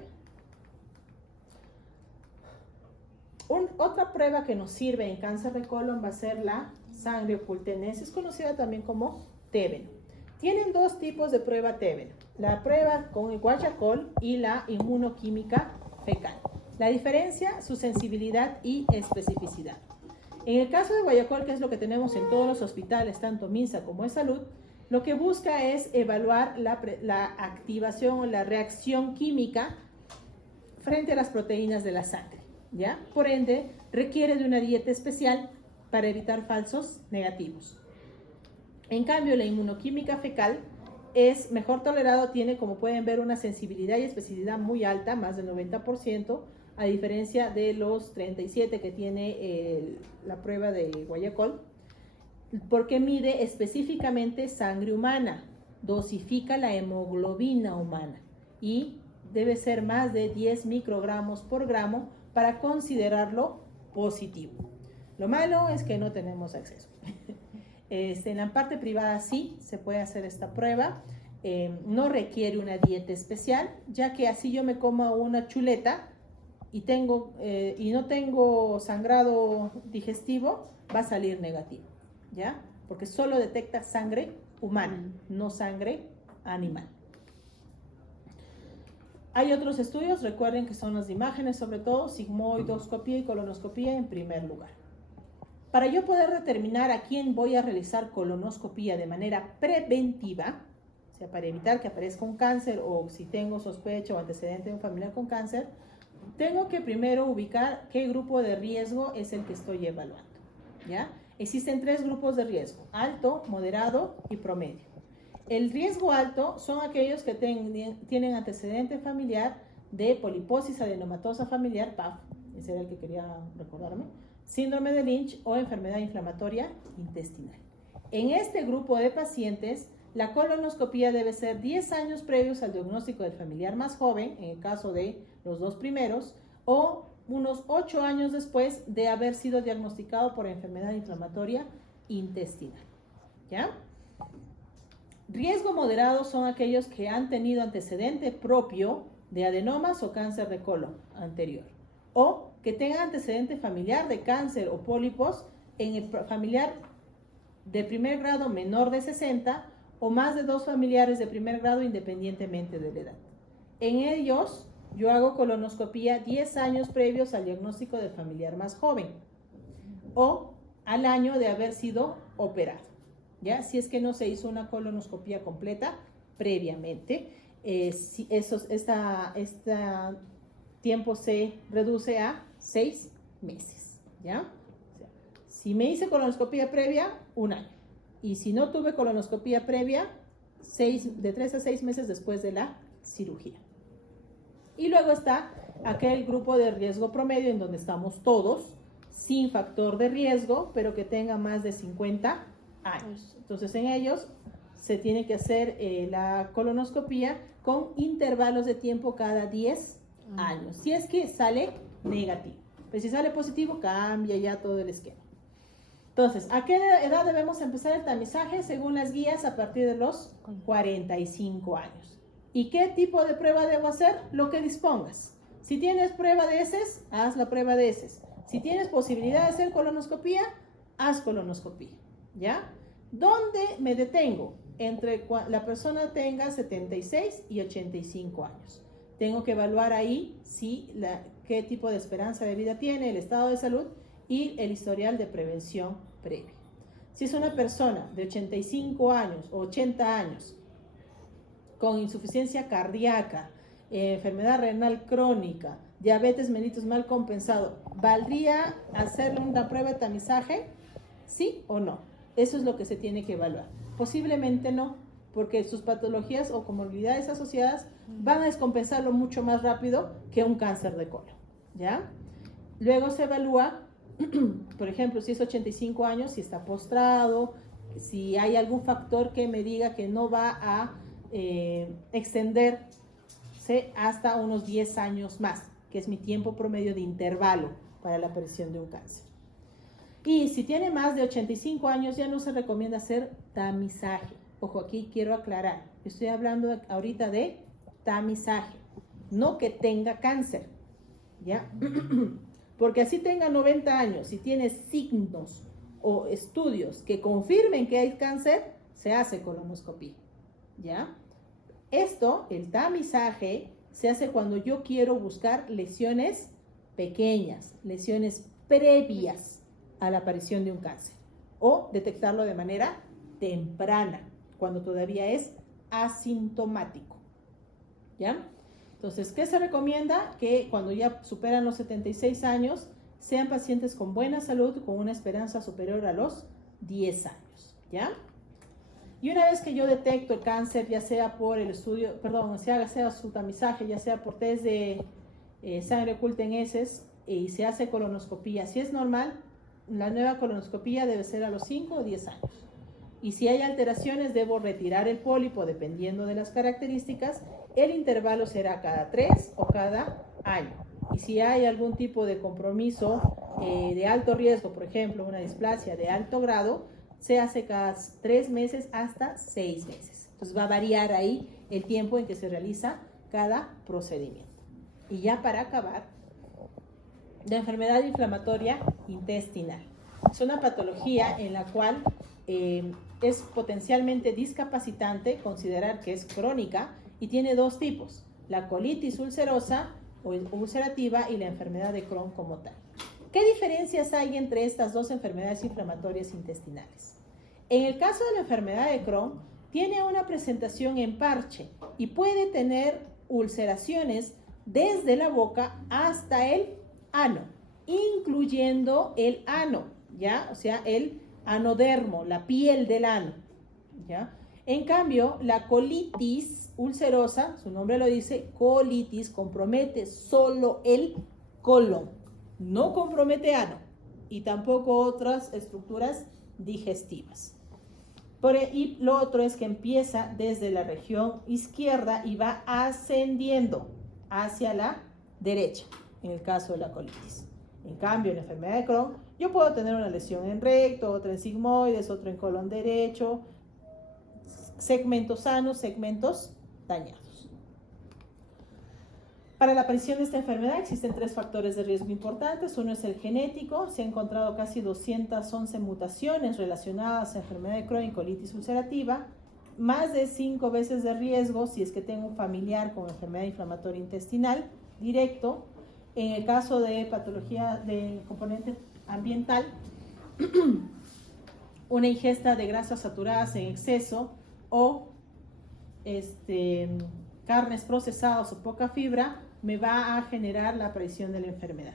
Otra prueba que nos sirve en cáncer de colon va a ser la sangre ocultenense, es conocida también como Tébeno. Tienen 2 tipos de prueba Tébeno, la prueba con el guayacol y la inmunoquímica fecal. La diferencia, su sensibilidad y especificidad. En el caso de guayacol, que es lo que tenemos en todos los hospitales, tanto MINSA como en salud, lo que busca es evaluar la activación o la reacción química frente a las proteínas de la sangre, ¿ya? Por ende, requiere de una dieta especial para evitar falsos negativos. En cambio, la inmunoquímica fecal es mejor tolerado, tiene, como pueden ver, una sensibilidad y especificidad muy alta, más del 90%, a diferencia de los 37% que tiene la prueba de guayacol, porque mide específicamente sangre humana, dosifica la hemoglobina humana y debe ser más de 10 microgramos por gramo para considerarlo positivo. Lo malo es que no tenemos acceso. En la parte privada sí se puede hacer esta prueba, no requiere una dieta especial, ya que así yo me como una chuleta y no tengo sangrado digestivo, va a salir negativo, ¿ya? Porque solo detecta sangre humana, no sangre animal. Hay otros estudios, recuerden que son las de imágenes, sobre todo sigmoidoscopía y colonoscopía en primer lugar. Para yo poder determinar a quién voy a realizar colonoscopía de manera preventiva, o sea, para evitar que aparezca un cáncer o si tengo sospecha o antecedente de un familiar con cáncer, tengo que primero ubicar qué grupo de riesgo es el que estoy evaluando, ¿ya? Existen 3 grupos de riesgo: alto, moderado y promedio. El riesgo alto son aquellos que tienen antecedente familiar de poliposis adenomatosa familiar, PAF, ese era el que quería recordarme, síndrome de Lynch o enfermedad inflamatoria intestinal. En este grupo de pacientes, la colonoscopía debe ser 10 años previos al diagnóstico del familiar más joven, en el caso de los 2 primeros, o unos 8 años después de haber sido diagnosticado por enfermedad inflamatoria intestinal. ¿Ya? Riesgo moderado son aquellos que han tenido antecedente propio de adenomas o cáncer de colon anterior, o que tengan antecedente familiar de cáncer o pólipos en el familiar de primer grado menor de 60 o más de 2 familiares de primer grado independientemente de la edad. En ellos, yo hago colonoscopía 10 años previos al diagnóstico del familiar más joven o al año de haber sido operado, ¿ya? Si es que no se hizo una colonoscopía completa previamente, si este tiempo se reduce a 6 meses, ¿ya? O sea, si me hice colonoscopía previa, 1 año. Y si no tuve colonoscopía previa, de 3 a 6 meses después de la cirugía. Y luego está aquel grupo de riesgo promedio en donde estamos todos, sin factor de riesgo, pero que tenga más de 50 años. Entonces en ellos se tiene que hacer la colonoscopía con intervalos de tiempo cada 10 años. Si es que sale negativo. Pero si sale positivo, cambia ya todo el esquema. Entonces, ¿a qué edad debemos empezar el tamizaje? Según las guías, a partir de los 45 años. ¿Y qué tipo de prueba debo hacer? Lo que dispongas. Si tienes prueba de heces, haz la prueba de heces. Si tienes posibilidad de hacer colonoscopía, haz colonoscopía. ¿Ya? ¿Dónde me detengo? Entre la persona tenga 76 y 85 años. Tengo que evaluar ahí qué tipo de esperanza de vida tiene, el estado de salud y el historial de prevención previa. Si es una persona de 85 años o 80 años con insuficiencia cardíaca, enfermedad renal crónica, diabetes mellitus mal compensado, ¿valdría hacerle una prueba de tamizaje? ¿Sí o no? Eso es lo que se tiene que evaluar. Posiblemente no, porque sus patologías o comorbilidades asociadas van a descompensarlo mucho más rápido que un cáncer de colon, ¿ya? Luego se evalúa, por ejemplo, si es 85 años, si está postrado, si hay algún factor que me diga que no va a extenderse hasta unos 10 años más, que es mi tiempo promedio de intervalo para la aparición de un cáncer. Y si tiene más de 85 años, ya no se recomienda hacer tamizaje. Ojo, aquí quiero aclarar, estoy hablando ahorita de tamizaje, no que tenga cáncer, ¿ya? Porque así tenga 90 años, si tiene signos o estudios que confirmen que hay cáncer, se hace colonoscopía, ¿ya? Esto, el tamizaje, se hace cuando yo quiero buscar lesiones pequeñas, lesiones previas a la aparición de un cáncer, o detectarlo de manera temprana, cuando todavía es asintomático, ¿ya? Entonces, ¿qué se recomienda? Que cuando ya superan los 76 años, sean pacientes con buena salud, con una esperanza superior a los 10 años, ¿ya? Y una vez que yo detecto el cáncer, ya sea por el estudio, sea su tamizaje, ya sea por test de sangre oculta en heces, y se hace colonoscopía, si es normal, la nueva colonoscopía debe ser a los 5 o 10 años. Y si hay alteraciones, debo retirar el pólipo dependiendo de las características. El intervalo será cada 3 o cada año. Y si hay algún tipo de compromiso de alto riesgo, por ejemplo, una displasia de alto grado, se hace cada 3 meses hasta 6 meses. Entonces va a variar ahí el tiempo en que se realiza cada procedimiento. Y ya para acabar, la enfermedad inflamatoria intestinal. Es una patología en la cual es potencialmente discapacitante considerar que es crónica y tiene 2 tipos, la colitis ulcerosa o ulcerativa y la enfermedad de Crohn como tal. ¿Qué diferencias hay entre estas 2 enfermedades inflamatorias intestinales? En el caso de la enfermedad de Crohn, tiene una presentación en parche y puede tener ulceraciones desde la boca hasta el ano, incluyendo el ano, ¿ya? O sea, el anodermo, la piel del ano, ¿ya? En cambio, la colitis ulcerosa, su nombre lo dice, colitis, compromete solo el colon, no compromete ano y tampoco otras estructuras digestivas. Y lo otro es que empieza desde la región izquierda y va ascendiendo hacia la derecha, en el caso de la colitis. En cambio, en la enfermedad de Crohn, yo puedo tener una lesión en recto, otra en sigmoides, otra en colon derecho, segmentos sanos, segmentos dañados. Para la aparición de esta enfermedad existen 3 factores de riesgo importantes. Uno es el genético. Se han encontrado casi 211 mutaciones relacionadas a enfermedad de Crohn y colitis ulcerativa. Más de 5 veces de riesgo si es que tengo un familiar con enfermedad inflamatoria intestinal directo. En el caso de patología de componente ambiental, una ingesta de grasas saturadas en exceso o carnes procesadas o poca fibra me va a generar la aparición de la enfermedad.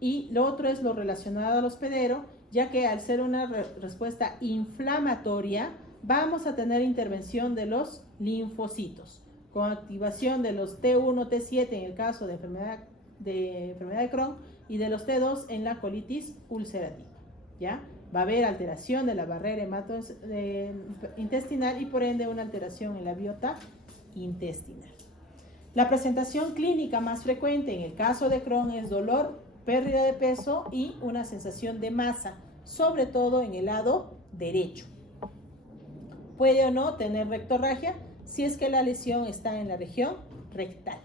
Y lo otro es lo relacionado al hospedero, ya que al ser una respuesta inflamatoria, vamos a tener intervención de los linfocitos, con activación de los T1, T7 en el caso de enfermedad de Crohn y de los T2 en la colitis ulcerativa, ¿ya? Va a haber alteración de la barrera intestinal y por ende una alteración en la biota intestinal. La presentación clínica más frecuente en el caso de Crohn es dolor, pérdida de peso y una sensación de masa, sobre todo en el lado derecho. Puede o no tener rectorragia si es que la lesión está en la región rectal.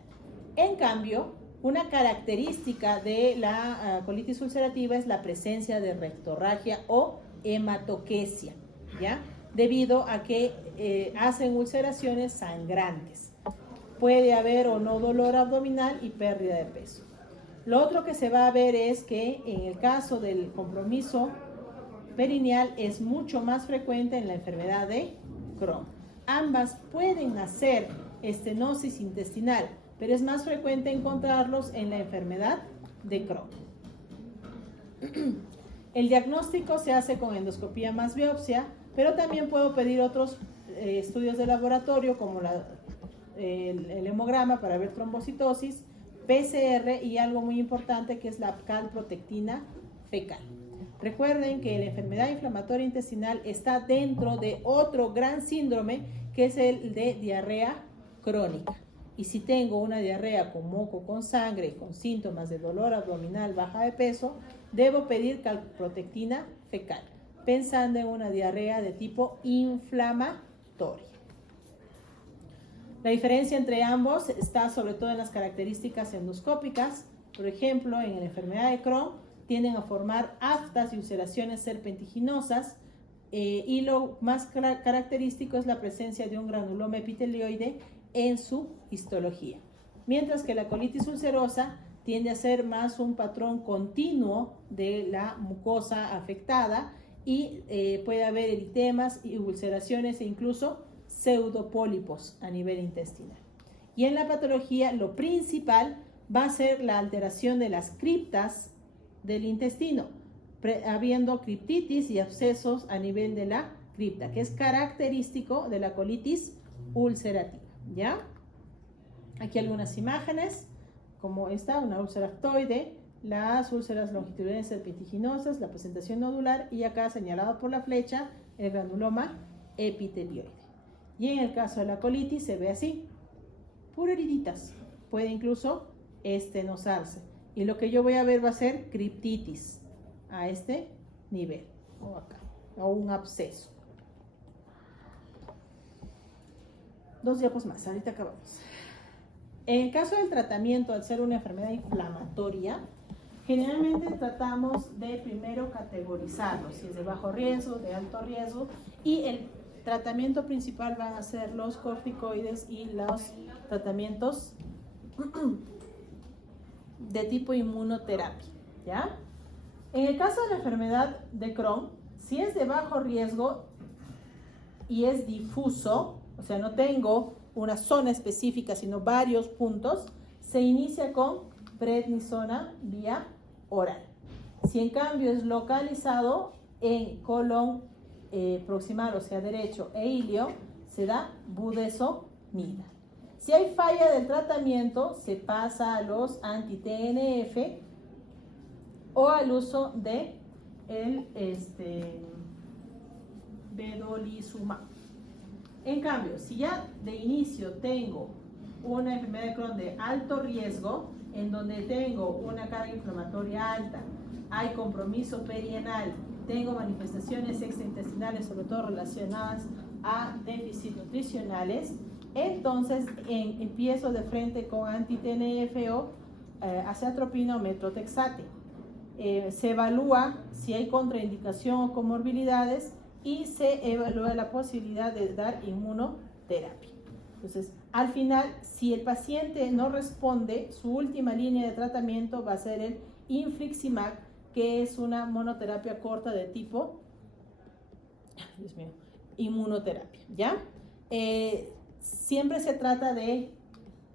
En cambio, una característica de la colitis ulcerativa es la presencia de rectorragia o hematoquesia, ¿ya? Debido a que hacen ulceraciones sangrantes. Puede haber o no dolor abdominal y pérdida de peso. Lo otro que se va a ver es que en el caso del compromiso perineal es mucho más frecuente en la enfermedad de Crohn. Ambas pueden hacer estenosis intestinal, pero es más frecuente encontrarlos en la enfermedad de Crohn. El diagnóstico se hace con endoscopía más biopsia, pero también puedo pedir otros estudios de laboratorio como el hemograma para ver trombocitosis, PCR y algo muy importante que es la calprotectina fecal. Recuerden que la enfermedad inflamatoria intestinal está dentro de otro gran síndrome que es el de diarrea crónica. Y si tengo una diarrea con moco, con sangre, con síntomas de dolor abdominal, baja de peso, debo pedir calprotectina fecal, pensando en una diarrea de tipo inflamatoria. La diferencia entre ambos está sobre todo en las características endoscópicas. Por ejemplo, en la enfermedad de Crohn tienden a formar aftas y ulceraciones serpentiginosas y lo más característico es la presencia de un granuloma epitelioide en su histología. Mientras que la colitis ulcerosa tiende a ser más un patrón continuo de la mucosa afectada y puede haber eritemas y ulceraciones e incluso pseudopólipos a nivel intestinal. Y en la patología lo principal va a ser la alteración de las criptas del intestino, habiendo criptitis y abscesos a nivel de la cripta, que es característico de la colitis ulcerativa, ¿ya? Aquí algunas imágenes, como esta, una úlcera aftoide, las úlceras longitudinales serpentiginosas, la presentación nodular y acá señalado por la flecha, el granuloma epitelioide. Y en el caso de la colitis se ve así, puro heriditas, puede incluso estenosarse. Y lo que yo voy a ver va a ser criptitis a este nivel, o acá, o un absceso. 2 diapos más, ahorita acabamos. En el caso del tratamiento, al ser una enfermedad inflamatoria, generalmente tratamos de primero categorizarlos, si es de bajo riesgo, de alto riesgo, y el tratamiento principal van a ser los corticoides y los tratamientos de tipo inmunoterapia, ¿ya? En el caso de la enfermedad de Crohn, si es de bajo riesgo y es difuso, o sea, no tengo una zona específica, sino varios puntos, se inicia con prednisona vía oral. Si en cambio es localizado, en colon proximal, o sea, derecho, e ilio, se da budesonida. Si hay falla del tratamiento, se pasa a los anti-TNF o al uso de el vedolizumab. En cambio, si ya de inicio tengo una enfermedad de Crohn de alto riesgo, en donde tengo una carga inflamatoria alta, hay compromiso perianal, tengo manifestaciones extraintestinales, sobre todo relacionadas a déficits nutricionales, entonces empiezo de frente con anti-TNF o azathioprina o methotrexate. Se evalúa si hay contraindicación o comorbilidades y se evalúa la posibilidad de dar inmunoterapia. Entonces, al final, si el paciente no responde, su última línea de tratamiento va a ser el infliximab, que es una monoterapia corta de tipo, Dios mío, inmunoterapia, ¿ya? Siempre se trata de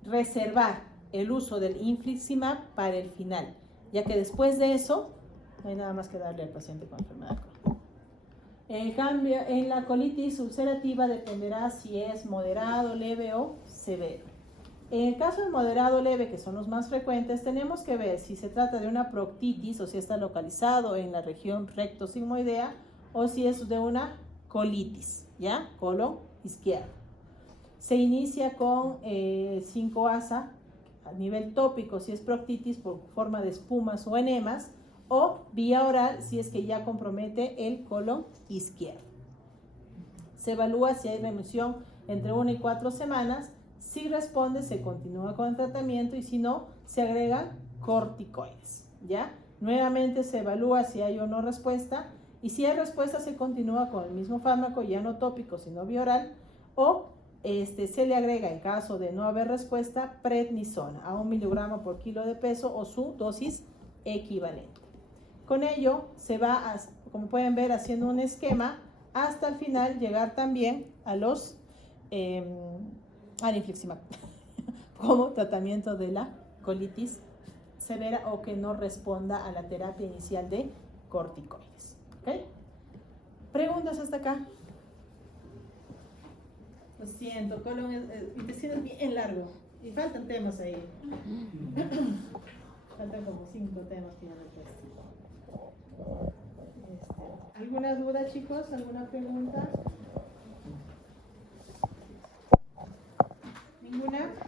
reservar el uso del infliximab para el final, ya que después de eso no hay nada más que darle al paciente con enfermedad Crohn. En cambio, en la colitis ulcerativa dependerá si es moderado, leve o severo. En el caso de moderado o leve, que son los más frecuentes, tenemos que ver si se trata de una proctitis o si está localizado en la región recto-sigmoidea o si es de una colitis, ¿ya? Colon izquierdo. Se inicia con 5-ASA a nivel tópico si es proctitis por forma de espumas o enemas, o vía oral si es que ya compromete el colon izquierdo. Se evalúa si hay remisión entre 1 y 4 semanas. Si responde, se continúa con el tratamiento y si no, se agregan corticoides, ¿ya? Nuevamente se evalúa si hay o no respuesta y si hay respuesta se continúa con el mismo fármaco, ya no tópico sino vía oral, o se le agrega, en caso de no haber respuesta, prednisona a 1 miligramo por kilo de peso o su dosis equivalente. Con ello se va, como pueden ver, haciendo un esquema hasta el final llegar también a los al infliximab como tratamiento de la colitis severa o que no responda a la terapia inicial de corticoides. ¿Okay? ¿Preguntas hasta acá? Lo siento, colon intestino es bien largo y faltan temas ahí. Faltan como 5 temas que ya no tengo. ¿Alguna duda, chicos? ¿Alguna pregunta? ¿Ninguna?